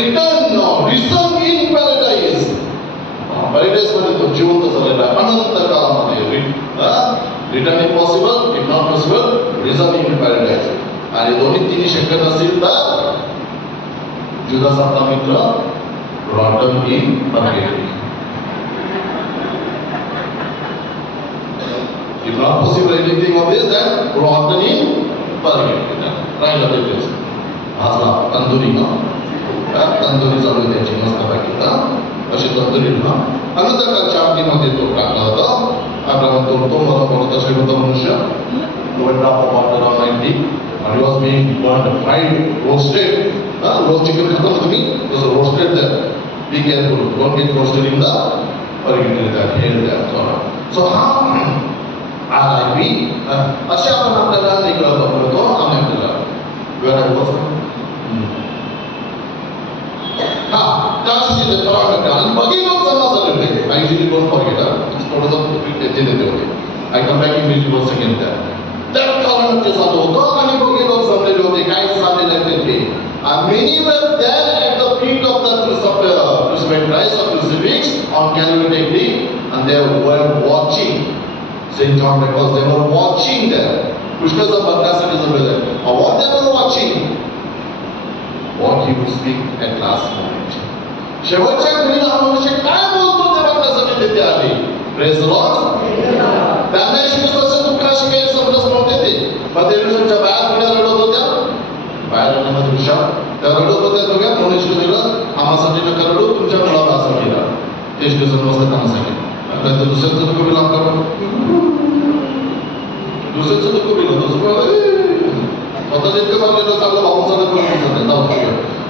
return no return in paradise. Paradise मध्ये तो जिवंत झालेला आहे अनंत काळामध्ये return if possible if not possible return in paradise. आणि दोन्ही तिन्ही शक्य नसतील तर जुदास आपला मित्र rotten in paradise. If not possible anything of this then rotten in paradise. राहिला तेच भाजला तंदुरी ना तंदुरी चालू आहे त्याची मस्त बाकी अशी तंदुरी ना अनंतकाळच्या आगीमध्ये तो टाकला होता. आपला म्हणतो तो मला बोलत श्रीमंत मनुष्य went up water on 90 and he was being burned, fried, roasted. Roast chicken खाता ना तुम्ही तसं roasted there. Be careful, don't get roasted in the purgatory that hell there. So RIP अशा आपण आपल्याला नाही कळत वापरतो आम्ही आपल्याला वेळा बसतो. त्याची ते आणि बघी लोक जमा झाले होते. I usually don't forget थोडंसं ते देते होते. I come back in music once again there. त्या कारण ते चालू होतं आणि बघी लोक जमलेले होते. काय चाललेलं आहे ते many were there at the feet of the crucified Christ or crucifix on Calvary Day and they were watching. Saint John records they were watching there. पुष्कळचा बघण्यासाठी जमलेलं आहे. What they were watching? What he would speak at last moment. शेवटच्या घडीला हा मनुष्य काय बोलतो ते बघण्यासाठी तिथे आले. Praise the Lord. त्यांना ख्रिस्ताच्या दुःखाशी काही समजत नव्हते ते. मग ते ख्रिस्ताच्या बाहेर पुढे रडत होत्या. बाहेर रडण्यामध्ये दृश्य त्या रडत होत्या दोघ्या म्हणून दिलं आम्हासाठी नका रडू तुमच्या मुलाला असं केलं. ते ख्रिस्त नसतं त्यांना सांगितलं. तर दुसऱ्याचं दुःख बिला करू दुसऱ्याचं दुःख बिलं दुसरं स्वतः जितकं चाललेलं चांगलं भाऊंचा दुःख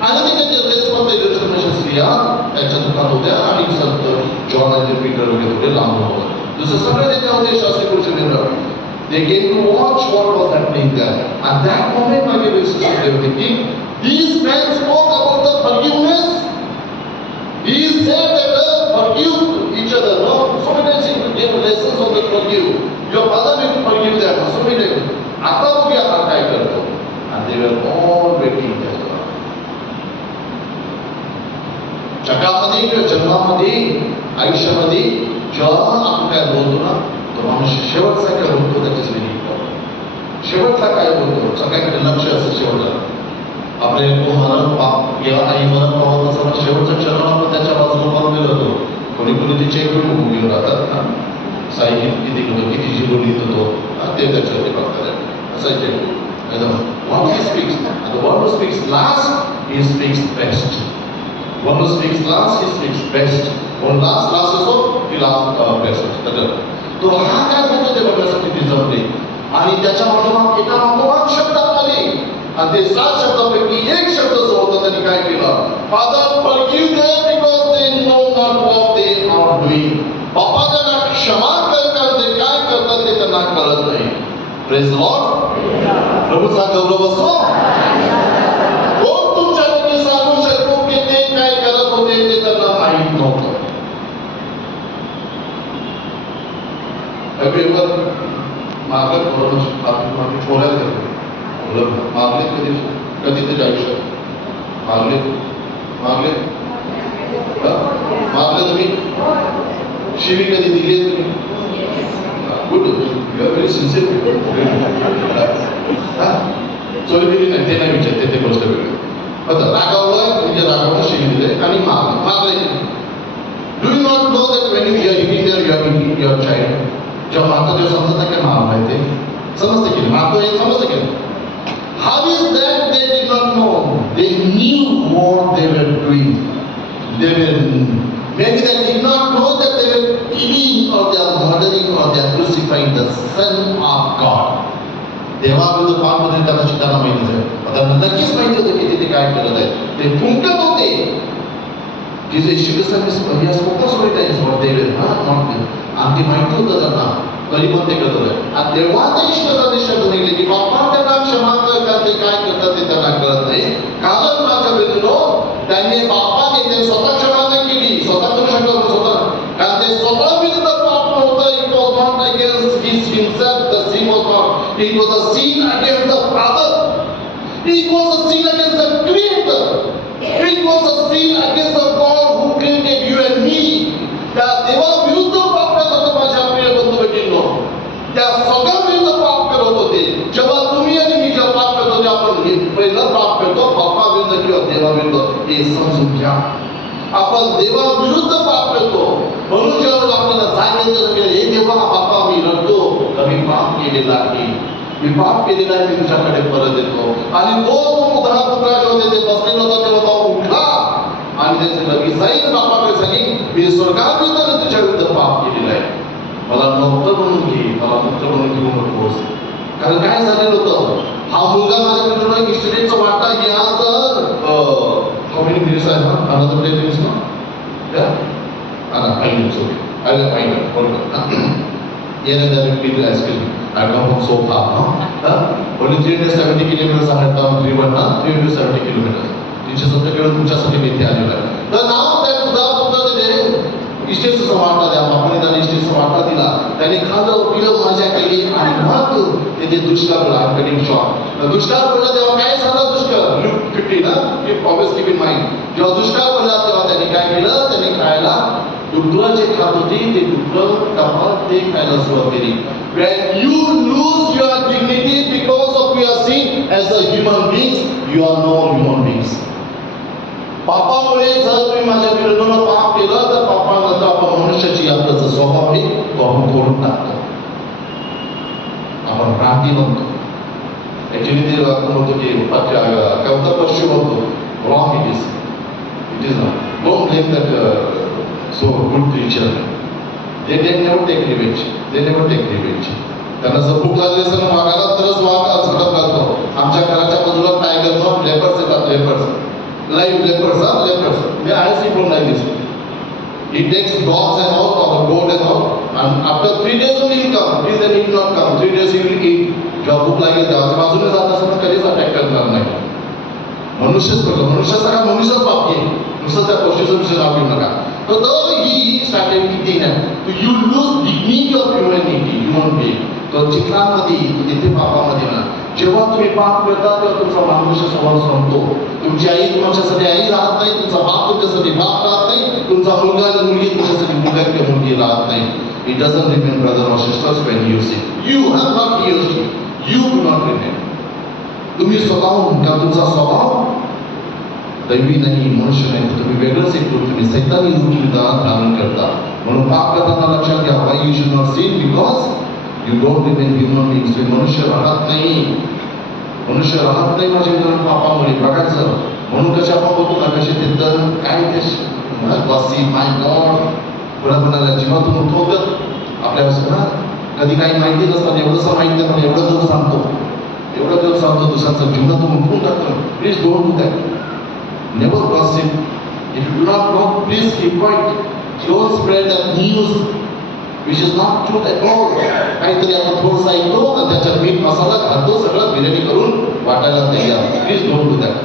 आणि तेच पण ते स्त्रिया त्यांच्या दुकान होत्या आणि संत जॉन आणि पीटर वगैरे होते लांब होतं. दुसरं सगळे त्याच्यामध्ये शास्त्री पुरुष they came to watch what was happening there. At that moment my dear sisters they were thinking these men spoke about the forgiveness. He said that forgive each other. No, so many times he gave lessons on the forgive. Your mother will forgive them. So many times. आता बघूया हा काय करतो. And they were all waiting there. जगामध्ये किंवा जन्मामध्ये आयुष्यामध्ये जेव्हा आपण काय बोलतो ना तो माणूस शेवटचा काय बोलतो त्याचीच वेगळी शेवटचा काय बोलतो सगळ्याकडे लक्ष असं शेवटला आपले मरण किंवा आई मरण पावत असताना शेवटचा क्षण आपण त्याच्या बाजूला बनवलेला होतो. कोणी कोणी तिचे उभं घेऊन राहतात ना साई किती होतो किती जिरो लिहित होतो ते त्याच्यावरती बघतात असं what he speaks and the one who speaks last he speaks best. One who speaks last he speaks best. One last also he last best. तो हा काय होतो ते बघण्यासाठी ती जमली आणि त्याच्या मागोमाग एका मागोमाग शब्द आले आणि ते 7 शब्दापैकी एक शब्द जो होता त्यांनी काय केलं father forgive them because they know not what they are doing. बाप्पा त्यांना क्षमा कर कारण ते काय करतात ते त्यांना कळत नाही. Praise Lord. प्रभूचा गौरव असो. कोण तुमच्यापैकी सांगू शकतो की ते काय करत होते ते त्यांना माहीत नव्हतं. पेपर मागत मागे बोलायला गेलो मागले कधी ते आयुष्य मागले मागले मागले तुम्ही शिवी कधी दिली तुम्ही good you are very sincere. चोरी दिली नाही ते नाही विचारते ते गोष्ट वेगळी आता रागावलंय म्हणजे रागावलं शिवी दिले आणि मारले. Do you not know that when you are hitting there you are hitting your child? जेव्हा मारतो तेव्हा समजत नाही का मारलाय ते? समजतं की मारतो हे समजतं की? How is that they did not know? They knew what they were doing. They were, maybe they did not know that they were killing or they are murdering or they are crucifying the Son of God. देवाविरुद्ध पाप मध्ये कदाचित त्यांना माहिती आहे. त्यांना नक्कीच माहिती होतं की ते काय करत आहे. ते फुंकत होते. Jesus Christ has spoken so many times what they were not doing. आणि ते माहिती होतं त्यांना. तरी पण ते करत होते. आणि तेव्हा ते ईश्वराने शब्द निघले की बाप्पा त्यांना क्षमा कर, कारण ते काय करतात ते त्यांना कळत नाही. कारण माझ्या विरुद्ध त्यांनी बाप्पाने ते स्वतः क्षमा नाही केली. स्वतः करू शकत होते स्वतः. कारण ते स्वतः विरुद्ध पाप नव्हतं. It was not against himself. The sin was not. It was a sin against the Father. It was a sin against the Creator. It was a sin against the God who created you and me. त्या देवाविरुद्ध पाप करत होते माझ्या प्रिय बंधू भगिनींनो. त्या सगळ्यांविरुद्ध पाप करत होते. जेव्हा तुम्ही आणि मी जेव्हा पाप करतो तेव्हा आपण पहिलं पाप करतो बाप्पाविरुद्ध किंवा देवाविरुद्ध. हे समजून घ्या. आपण देवाविरुद्ध पाप करतो. म्हणून जेव्हा आपल्याला सांगितलं की हे देवा बाप्पा मी रडतो तर मी पाप केलेला आहे. मी पाप केलेला आहे, मी तुझ्याकडे परत येतो. आणि तो पुत्रा जेव्हा ते बसलेला होता तेव्हा तो उठला आणि त्याचे लगी जाईल बापाकडे सांगेन मी स्वर्गाविरुद्ध तुझ्या विरुद्ध पाप केलेलं आहे. मला मुक्त म्हणून घे, मला मुक्त म्हणून घेऊ नकोस. कारण काय झालेलं होतं, हा मुलगा माझ्या मित्राला इस्टेटचा वाटा घ्या तर how many minutes I have? Another 10 minutes now? Yeah? 5 minutes, okay. I will find it. Hold on. Here and there, people ask me. I come from so far, no? Only 370 kilometers I had come driven, 370 kilometers. 370 kilometers तुमच्यासाठी मी इथे आलेलो आहे. तर नाव त्या पुत्र ते इस्टेटचा वाटा द्या. बापाने त्याला इस्टेटचा वाटा दिला. त्याने खाल्लं पिलं मजा केली आणि मग ते दुष्काळ पडला. Cutting short. दुष्काळ पडला तेव्हा काय झालं? दुष्काळ Luke 15 ना, always keep in mind. जेव्हा दुष्काळ पडला तेव्हा त्यांनी काय केलं? त्यांनी खायला डुकरं जे खात होती ते डुकरं टपाल ते खायला सुरुवात केली. When you lose your dignity because of your sin as a human beings, you are no human beings. पापामुळे जर तुम्ही माझ्या विरुद्ध पाप केलं तर पापानंतर आपण मनुष्याची आपला स्वभाव आहे तो आपण तोडून टाकतो. आपण भ्रांती म्हणतो. ऍक्च्युली ते आपण म्हणतो की कवता पश्चिम म्हणतो. Wrong it is not. Don't blame that so good creature. They never take revenge. They never take revenge. त्यांना जर भूक लागली असेल ना मागायला तरच वाघ झडप लागतो. आमच्या घराच्या बाजूला टायगर मग लेपर्स येतात. लेपर्स लाईव्ह लेपर्स लेपर्स मी I see from like this. He takes dogs and all or the goat and all and after 3 days only he will come. Please then he will not come. 3 days he will eat. जेव्हा भूक लागेल तेव्हा बाजूने जात असेल तर कधीच attack करणार नाही. मनुष्यच करतो. मनुष्याचा का मनुष्यच पाप घेईल. नुसतं त्या गोष्टीचं विषय नाव घेऊ नका. तर ही स्टार्टेड किती आहे you lose dignity of humanity human being. तो चित्रांमध्ये तिथे पापामध्ये ना जेव्हा तुम्ही पाप करता तेव्हा तुमचा मानुष्य स्वभाव संपतो. तुमची आई तुमच्यासाठी आई राहत नाही. तुमचा बाप तुमच्यासाठी बाप राहत नाही. तुमचा मुलगा आणि मुलगी तुमच्यासाठी मुलगा किंवा मुलगी राहत नाही. इट डझंट रिमेन ब्रदर और sisters when you sin. You have not used. You do not remain. तुम्ही स्वतःहून का तुमचा स्वभाव दैवी नाही मनुष्य नाही तर तुम्ही वेगळंच एक रूप तुम्ही सैतानी रूप धारण करता. म्हणून पाप करताना लक्षात घ्या Y you should not cin because you don't remain human beings. तुम्ही मनुष्य राहत नाही. मनुष्य राहत नाही माझ्या विधान पापामुळे बघायचं. म्हणून कसे आपण बघतो ना कसे ते तर काय ते वासी माय गॉड कोणाकोणाला जीवातून उठवतात आपल्या कधी काही माहिती नसताना एवढंसं माहिती आपण एवढं दिवस सांगतो दुसऱ्यांचं जीवनातून उठवून टाकतो. Please don't do that. Never gossip. If you do not know, please keep quiet. Don't spread that news which is not truth at all. काहीतरी आपण थोडंसं ऐकतो आणि त्याच्यात मीठ मसाला घालतो सगळं बिर्याणी करून वाटायला तयार. Please don't do that.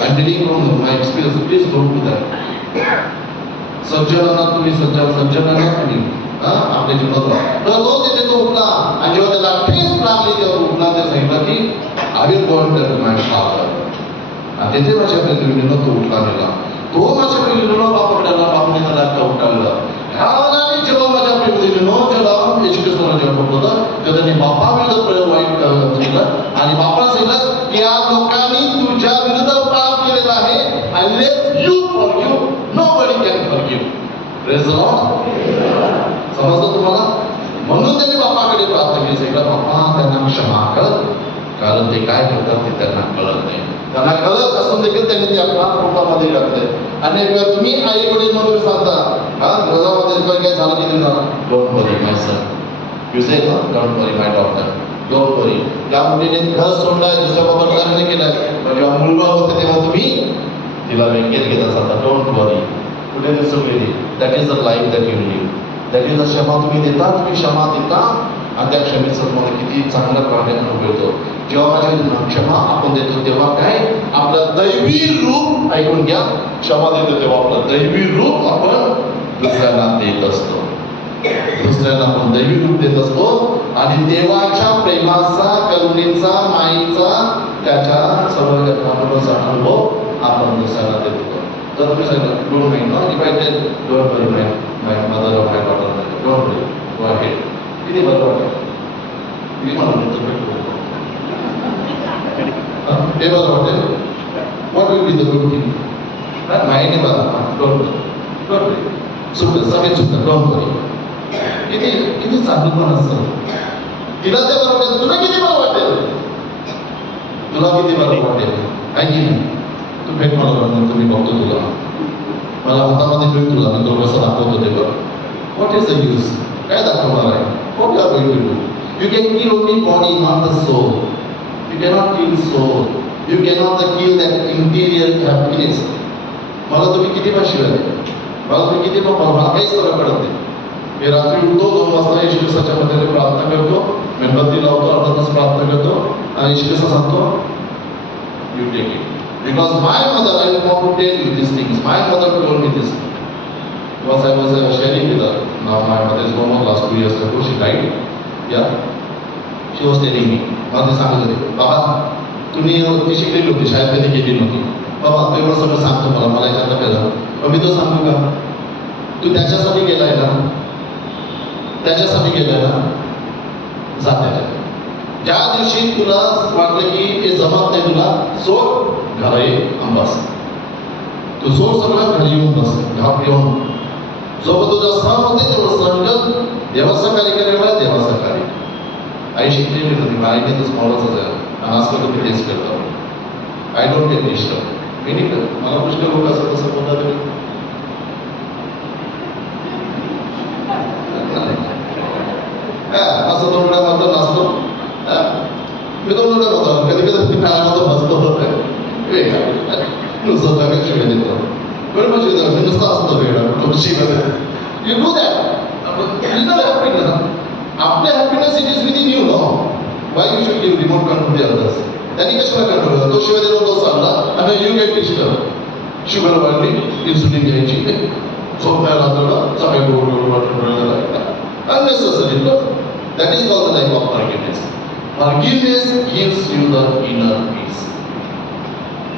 I am telling from my experience. Please don't do that. सज्जनांना तुम्ही सज्जनांना तुम्ही आपल्या जीवनात तर तो तिथे तो उठला आणि जेव्हा त्याला ठेस लागली तेव्हा उठला त्या सांगितलं की I will go under my father. आणि तिथे माझ्या प्रेमिनं तो उठला गेला. तो माझ्या प्रेमिनं बापडाला बापने त्याला का उठावलं. ह्या जेव्हा माझ्या प्रेमिनं जेव्हा एज्युकेशनला जेव्हा होता तेव्हा त्यांनी बापाविरुद्ध वाईट केलं आणि बापाला सांगितलं की या लोकांनी तुझ्या विरुद्ध पाप प्रेज द लॉर्ड. समजलं तुम्हाला? म्हणून त्यांनी बाप्पाकडे प्रार्थना केली, सांगितलं बाप्पा त्यांना क्षमा कर, कारण ते काय करतात ते त्यांना कळत नाही. त्यांना कळत असून देखील त्यांनी ते अपराध रूपामध्ये घातले. आणि तुम्ही आई वडील म्हणून सांगता हा घरामध्ये काय झालं की don't worry my son, you say don't worry my daughter, don't worry. त्या मुलीने घर सोडलाय, दुसऱ्या बाबा लग्न केलंय, जेव्हा मुलगा होता तेव्हा तुम्ही तिला व्यंग्यात घेत असाल, डोंट वरी. कुठे दिसू गेली? That is the life that you live. That is the क्षमा तुम्ही देता, तुम्ही क्षमा देता आणि त्या क्षमेचा तुम्हाला किती चांगला प्राणी अनुभव येतो. जेव्हा माझ्या क्षमा आपण देतो तेव्हा काय आपलं दैवी रूप, ऐकून घ्या, क्षमा देतो तेव्हा आपलं दैवी रूप आपण दुसऱ्यांना देत असतो. दुसऱ्यांना आपण दैवी रूप देत असतो आणि देवाच्या प्रेमाचा, करुणेचा, मायेचा, त्याच्या सर्व घटनांचा अनुभव आपण दुसऱ्यांना देतो. तर तुम्ही सांगितलं don't mind, divided, don't worry my mother of my daughter, don't worry, go ahead. किती बरं वाटतं? किती मला म्हणतो हे बरं वाटेल. What will be the good thing? माहिती बघा, डोंट वरी, सुटलं सगळे सुटलं, डोंट वरी. किती किती चांगलं असतं. तिला ते बरं वाटेल, तुला किती बरं वाटेल, तुला किती बरं वाटेल, आहे की नाही? तू भेट मला म्हणून तुम्ही बघतो तुला, मला हातामध्ये भेट तुला, मी तुला कसं दाखवतो ते बरं. What is the use? काय दाखवणार आहे? What you are going to do? You can kill only body, not the soul. You cannot kill soul. You cannot kill that interior happiness. मला तुम्ही किती पण शिवाय मला तुम्ही किती पण मला काहीच फरक पडत नाही. मी रात्री उठतो 2 वाजता येशू ख्रिस्ताच्या मध्ये प्रार्थना करतो, मेणबत्ती लावतो, अर्धा तास प्रार्थना करतो आणि येशू ख्रिस्त सांगतो you take it. Because my mother, I want to tell you this things, my mother told me this. Once I was sharing with her, now my mother is gone last 2 years ago, she died. Yeah. She was telling me, मला ते सांगत होते, बाबा तुम्ही ती शिकलेली होती, शाळेत कधी गेली नव्हती, बाबा तू एवढं सगळं सांगतो मला याच्यात केलं, मग मी तो सांगू का? तू त्याच्यासाठी गेलाय ना, त्याच्यासाठी गेलाय ना, जा त्याच्यात. ज्या दिवशी तुला वाटलं की हे जमत नाही तुला, सोड, घरा ये अंबास, तू सोड सगळं, घरी येऊन बस, घाप येऊन सोबत तुझा सण होते तेवढं सण कर, देवासकाळी केलेला देवासकाळी. आई शिकलेली होती, आईने तर स्मॉलच आहे आणि आजकाल तुम्ही तेच करता. I don't get disturb. मी नाही करत, मला पुष्कळ लोक असं तसं बोलतात तरी असं तोंडा मात्र नसतो. मी तोंडा होतो, कधी कधी टाळामध्ये बसतो नुसतं काय शिवाय देतो, पण मग शिवाय मी नुसतं असतो वेळ शिवाय. You do that. आपल्या happiness it is within you, no why you should give remote control to others. त्यांनी कशाला कंट्रोल केला? तो शिवाय देतो, तो चालला आणि यू गेट डिस्टर्ब. शुगर वाढली, इन्सुलिन घ्यायची, झोपायला लागलं, सकाळी गोड unnecessary. That is called the life of forgiveness. Forgiveness gives you the inner peace.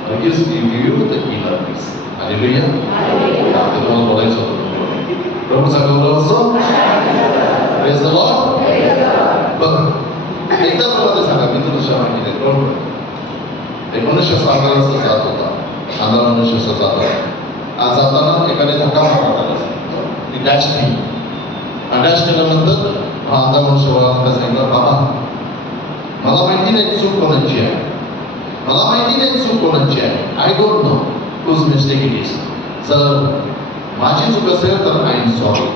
Forgiveness gives you the inner peace. Hallelujah. ते तुम्हाला बोलायचं होतं. प्रभूचा गौरव असो. Praise the Lord. बघा, एकदा मला सांगा, मी तुला क्षमा केली, बरोबर? एक मनुष्य सागराचा जात होता, आंधळा मनुष्य जात होता. आज जाताना एकाने धक्का मारला, ती डॅश केली. डॅश केल्यानंतर हा आंधळा मनुष्य मला सांगितलं, बाबा मला माहिती नाही चूक कोणाची आहे, मला माहिती नाही चूक कोणाची आहे, I don't know whose mistake it is. जर माझी चूक असेल तर आय एम सॉरी,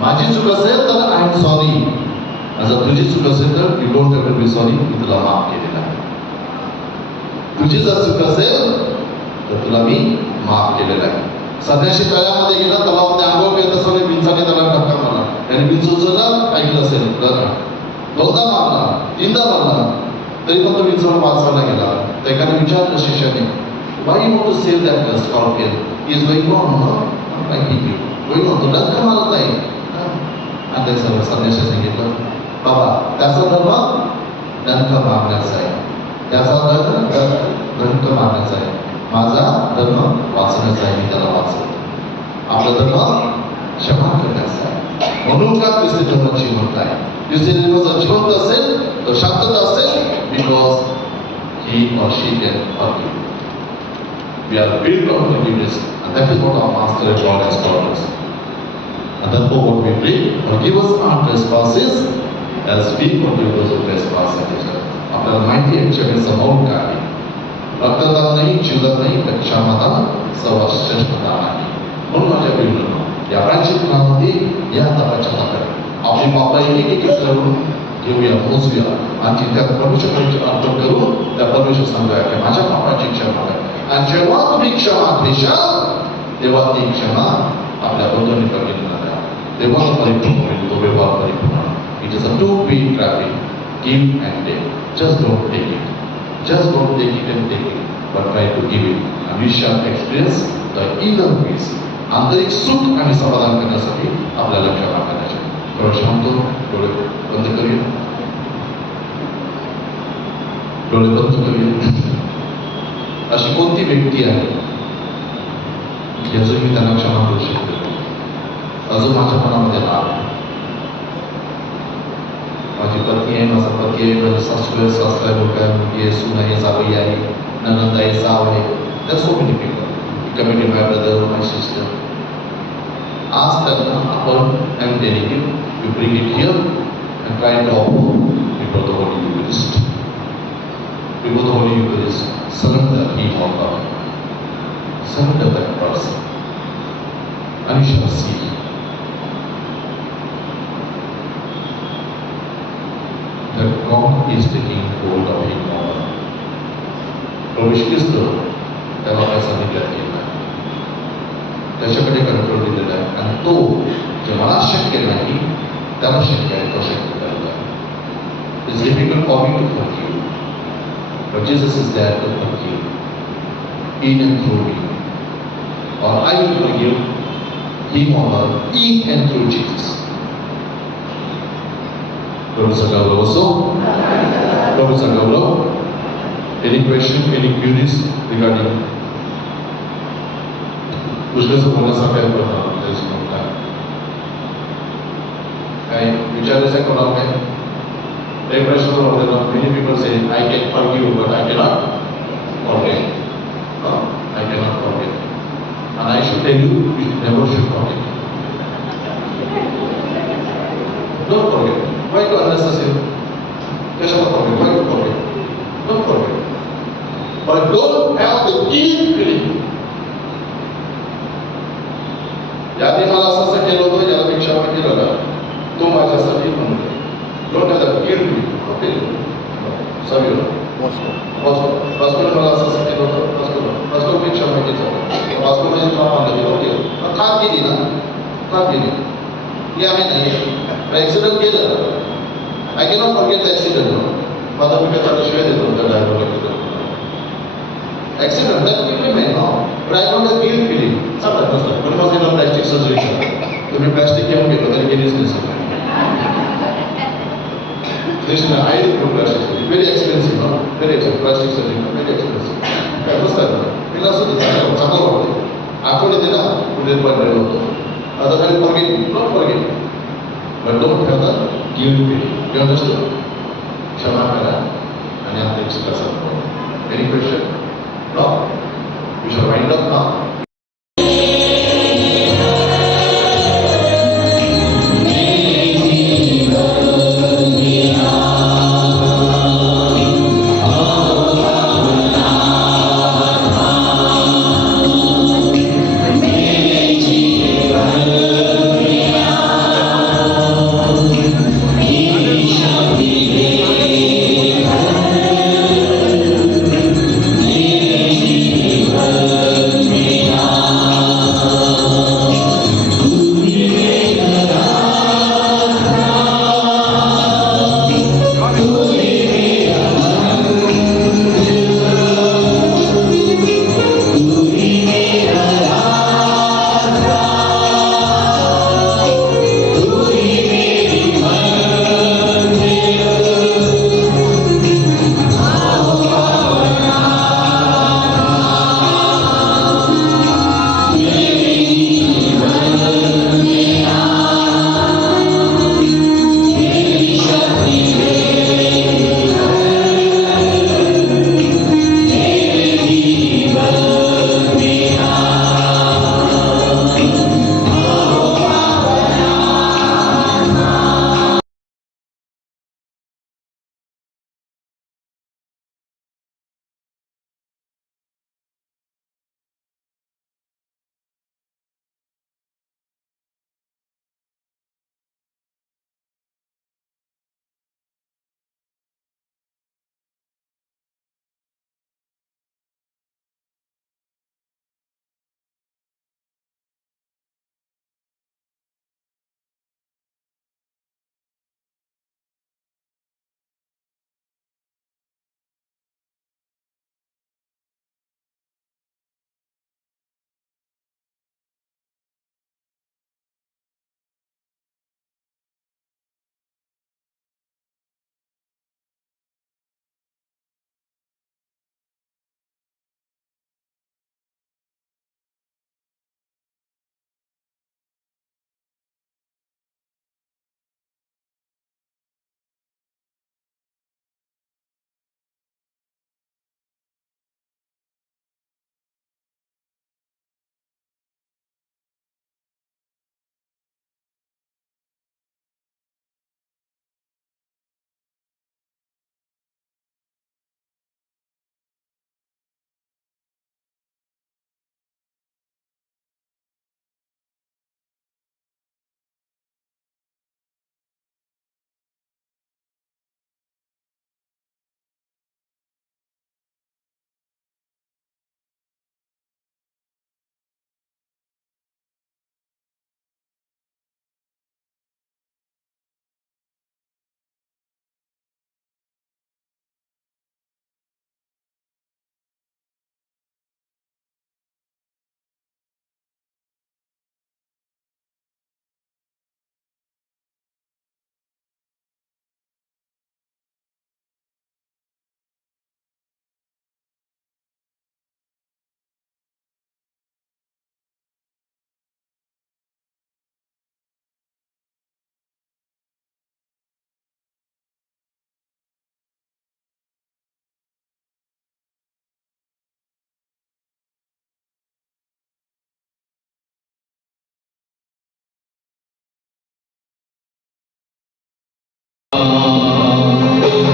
माझी चूक असेल तर आय एम सॉरी. जर तुझी चूक असेल तर you don't have to be sorry, मी तुला माफ केलेलं आहे. तुझी जर चूक असेल तर तुला मी माफ केलेलं आहे. सध्याशी तळ्यामध्ये गेला, तलावामध्ये आंघोळ करत असताना बिंचाने त्याला धक्का मारला, आणि बिंच उचलला, ऐकलं असेल दोनदा मारला, 3दा मारला, तरी पण तो बिंचाला वाचवायला गेला. तर एकाने विचारलं शिष्याने, why you want to save that scorpion, he is going on, liking you, going on, तो डंख मारत नाही. आणि त्या सर्व संदेशाने सांगितलं, बाबा त्याचा धर्म डंख मारण्याचा आहे, त्याचा धर्म डंख मारण्याचा आहे, माझा धर्म वाचण्याचा आहे, मी त्याला वाचवतो. आपला धर्म क्षमा करण्याचा आहे. म्हणून का ख्रिस्ती धर्म जिवंत आहे? ख्रिस्ती धर्म जर जिवंत असेल तर शांतता असेल, because he or she can forgive. We are built on forgiveness, and that is what our Master and Lord has taught us. And therefore what we pray, forgive us our trespasses as we forgive those who trespass against us. आपल्याला माहिती आहे क्षमेचं मौन काय आहे. रक्तदान नाही, जीवदान नाही, तर क्षमादान सर्वात श्रेष्ठ दान आहे. म्हणून माझ्या प्रियांनो, या प्राचीन काळामध्ये या दानाच्या ताकद आपली पापा एक करून घेऊया, मोजूया आणि त्यात परमेश्वराची अर्पण करून त्या परमेश्वर सांगूया की माझ्या पापाची क्षमा करा. आणि जेव्हा तुम्ही क्षमा देशाल तेव्हा ती क्षमा आपल्या बंधूंनी कमी द्या, तेव्हा परिपूर्ण होईल तो व्यवहार परिपूर्ण. It is a two way traffic, give and take. Just don't take it, just don't take it and take it, but try to give it and we shall experience the inner peace. आंतरिक सुख आणि समाधान करण्यासाठी आपल्याला क्षमा करायचे. थोडं शांत डोळे बंद करूया, डोळे बंद करूया. अशी कोणती व्यक्ती आहे याचं मी त्यांना क्षमा करू शकतो? अजून माझ्या मनामध्ये नाव आहे, माझी पत्नी आहे, माझा पती आहे, माझे सासू आहे, सासरा मुलगा आहे, मुलगी आहे, सून आहे, जावई आहे, ननंद आहे, जाव आहे. There are so many people. Committed my brother, my sister. Ask them upon and dedicate. You bring it here and try to offer before the Holy Eucharist. Before the Holy Eucharist, surrender him or her. Surrender that person. And you shall see that God is taking hold of him or her. प्रभू ख्रिस्त त्याला पैसा दिला केला, त्याच्याकडे control दिलेला आहे आणि तो जे मला शक्य नाही त्याला शक्य आहे, तो शक्य करतो. It's difficult for me to forgive, but Jesus is there to forgive in and through me, or I will forgive him or her in and through Jesus. प्रभूचा गौरव असो, प्रभूचा गौरव. Any question, any queries regarding? पुष्कळचं बोलण्यासारखं आहे, पण काय विचारायचं आहे कोणाला? काय एक प्रश्न होते ना, many people say I can forgive but I cannot forget. I cannot forget and I should tell you, you never should forget. Don't forget. Why to unnecessary? Kashama forget? Why to forget? Don't forget. But don't have the guilt feeling. याने मला असं केलं होतं, याला पेक्षा केलं का, तो माझ्यासाठी म्हणून don't have the guilt feeling. Okay, sorry Vasco मला असं केलं होतं, वास्को पेक्षा माहितीच आहे, वास्को म्हणजे माफ मानलं. ओके, थाप गेली ना, थाप गेली ही आहे नाही, ॲक्सिडेंट केलं. I cannot forget the accident. माझा पिकाचा शिवाय देतो त्या ड्रायव्हरला केलं accident, that will remain no, but I don't have guilt feeling. चालत नसतं पण माझं एकदा प्लॅस्टिक सर्जरी करा, तुम्ही प्लॅस्टिक घेऊन गेलो तरी गेलीच नाही सगळं. I do plastic surgery, very expensive, no very expensive. Plastic surgery very expensive. काय नसतं तिला असं चांगलं वाटतं. आठवड्यात ना पुढे पडलेलं होतं. आता झाली forget, not forget, but don't have the guilt feeling. You understand? क्षमा करा आणि आपल्या सुखाचा. Any question? No? We shall wind up now. Me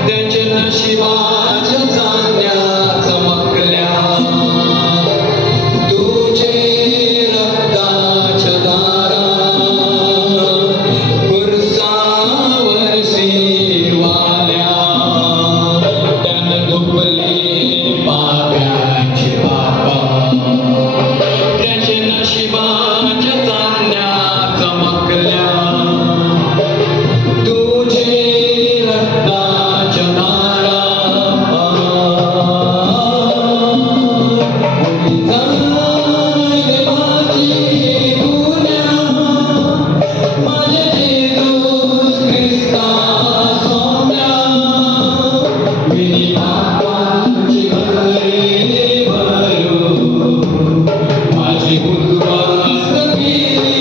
त्याच्या नशिबाच्या चांदण्या चमकल्या तुझे रक्ताच्या दारा कुरसावर सेवाल्या त्यानं दुबले पाप्याची पापा त्याच्या नशिबाच्या चांदण्या चमकल्या तुझे रक्ताच्या धारा जाय माझी गुन्हा माझे जेजूस ख्रिस्ता सोम्या मिनी पापाची घरे भरू माझी उद्ध्वस्त केली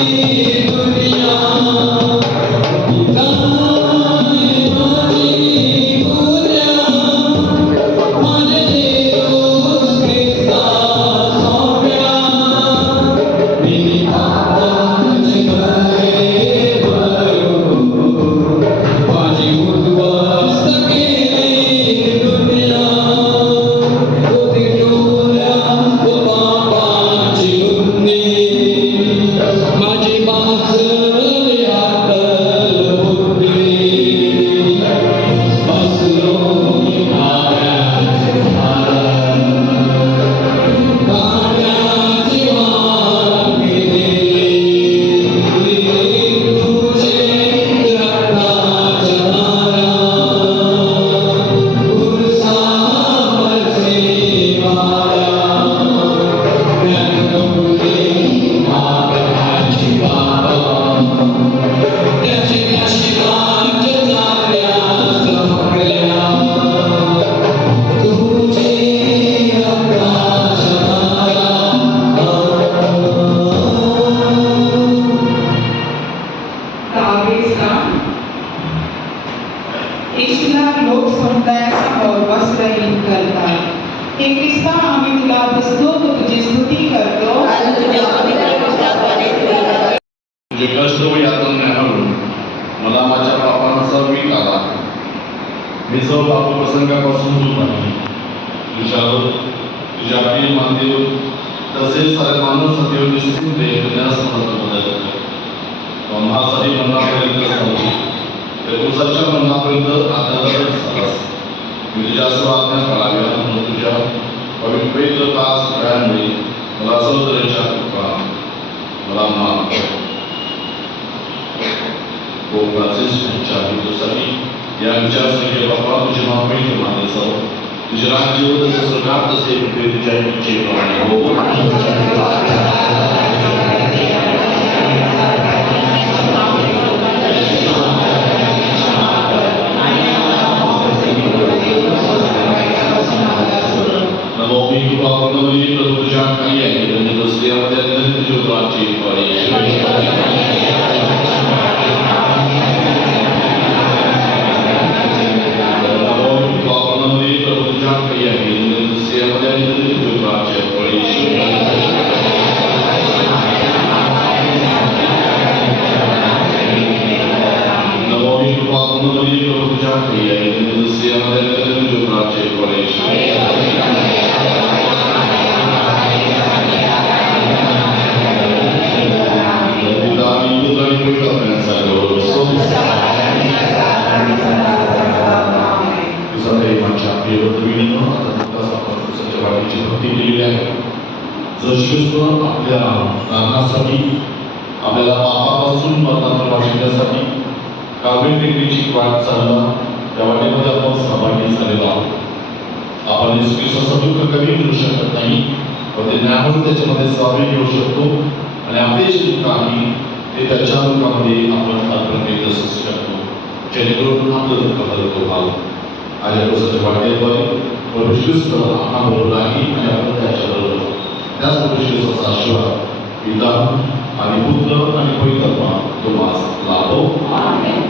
दुनिया माझी बासरी आतल बुद्धी बसलो भाड्याची वागी तुझे रक्ताच्या धारा उरसावर सेवाला त्याची नशिबाच्या चांदण्या चमकल्या तुझे रक्ताच्या येशूला लोक समुदायासमोर वस्त्रहीन करतात. हे ख्रिस्ता आम्ही तुला बसतो व तुझी स्तुती करतो. तुझे कष्ट व यातना हळून मला माझ्या पापांचा वीट आला. मी सर्व पाप प्रसंगापासून दूर राहिली. तुझ्या प्रिय मानदेव तसेच सारे मानव सदैव निश्चित देण्यास मदत बदल ब्रह्मासाठी मनापर्यंत चालली तर तुझ्याच्या मनापर्यंत आदरच झालास. मी तुझ्या सर्व आज्ञा पाळाव्या म्हणून तुझ्या पवित्र दास घरांमुळे मला सौंदर्याच्या कृपा मला माफ गोपाचेच्या हेतूसाठी या विचारसंख्ये बाबा तुझे नाव पहिले मानले जावं. तुझे राज्य व तसे स्वर्गात तसे पृथ्वी तुझ्या इच्छेप्रमाणे हो. नमो मी कृपा पूर्ण प्रभू तुझ्या खाली आहे आणि बसल्यामध्ये तुझे राज्य आपल्या नाथासाठी आपल्याला पापापासून मरणात वाचवण्यासाठी काव्य टेकडीची वाट चालला त्या वाटेमध्ये आपण सहभागी झालेलो आहोत. आपण येशूचं दुःख कमी करू शकत नाही व ते न्यायाने त्याच्यामध्ये सहभागी घेऊ शकतो आणि आपले जे दुःख आहे ते त्याच्या दुःखामध्ये आपण अर्पण शकतो जेणेकरून आपलं दुःख हलतो व्हावं. आज या पुस्तकाच्या वाटेद्वारे परमेश्वर आपला बरोबर आहे आणि आपण त्याच्याबरोबर त्याच परमेश्वराचा आशीर्वाद पिता आणि पुत्र आणि पवित्र आत्मा तुम्हाला लाभो.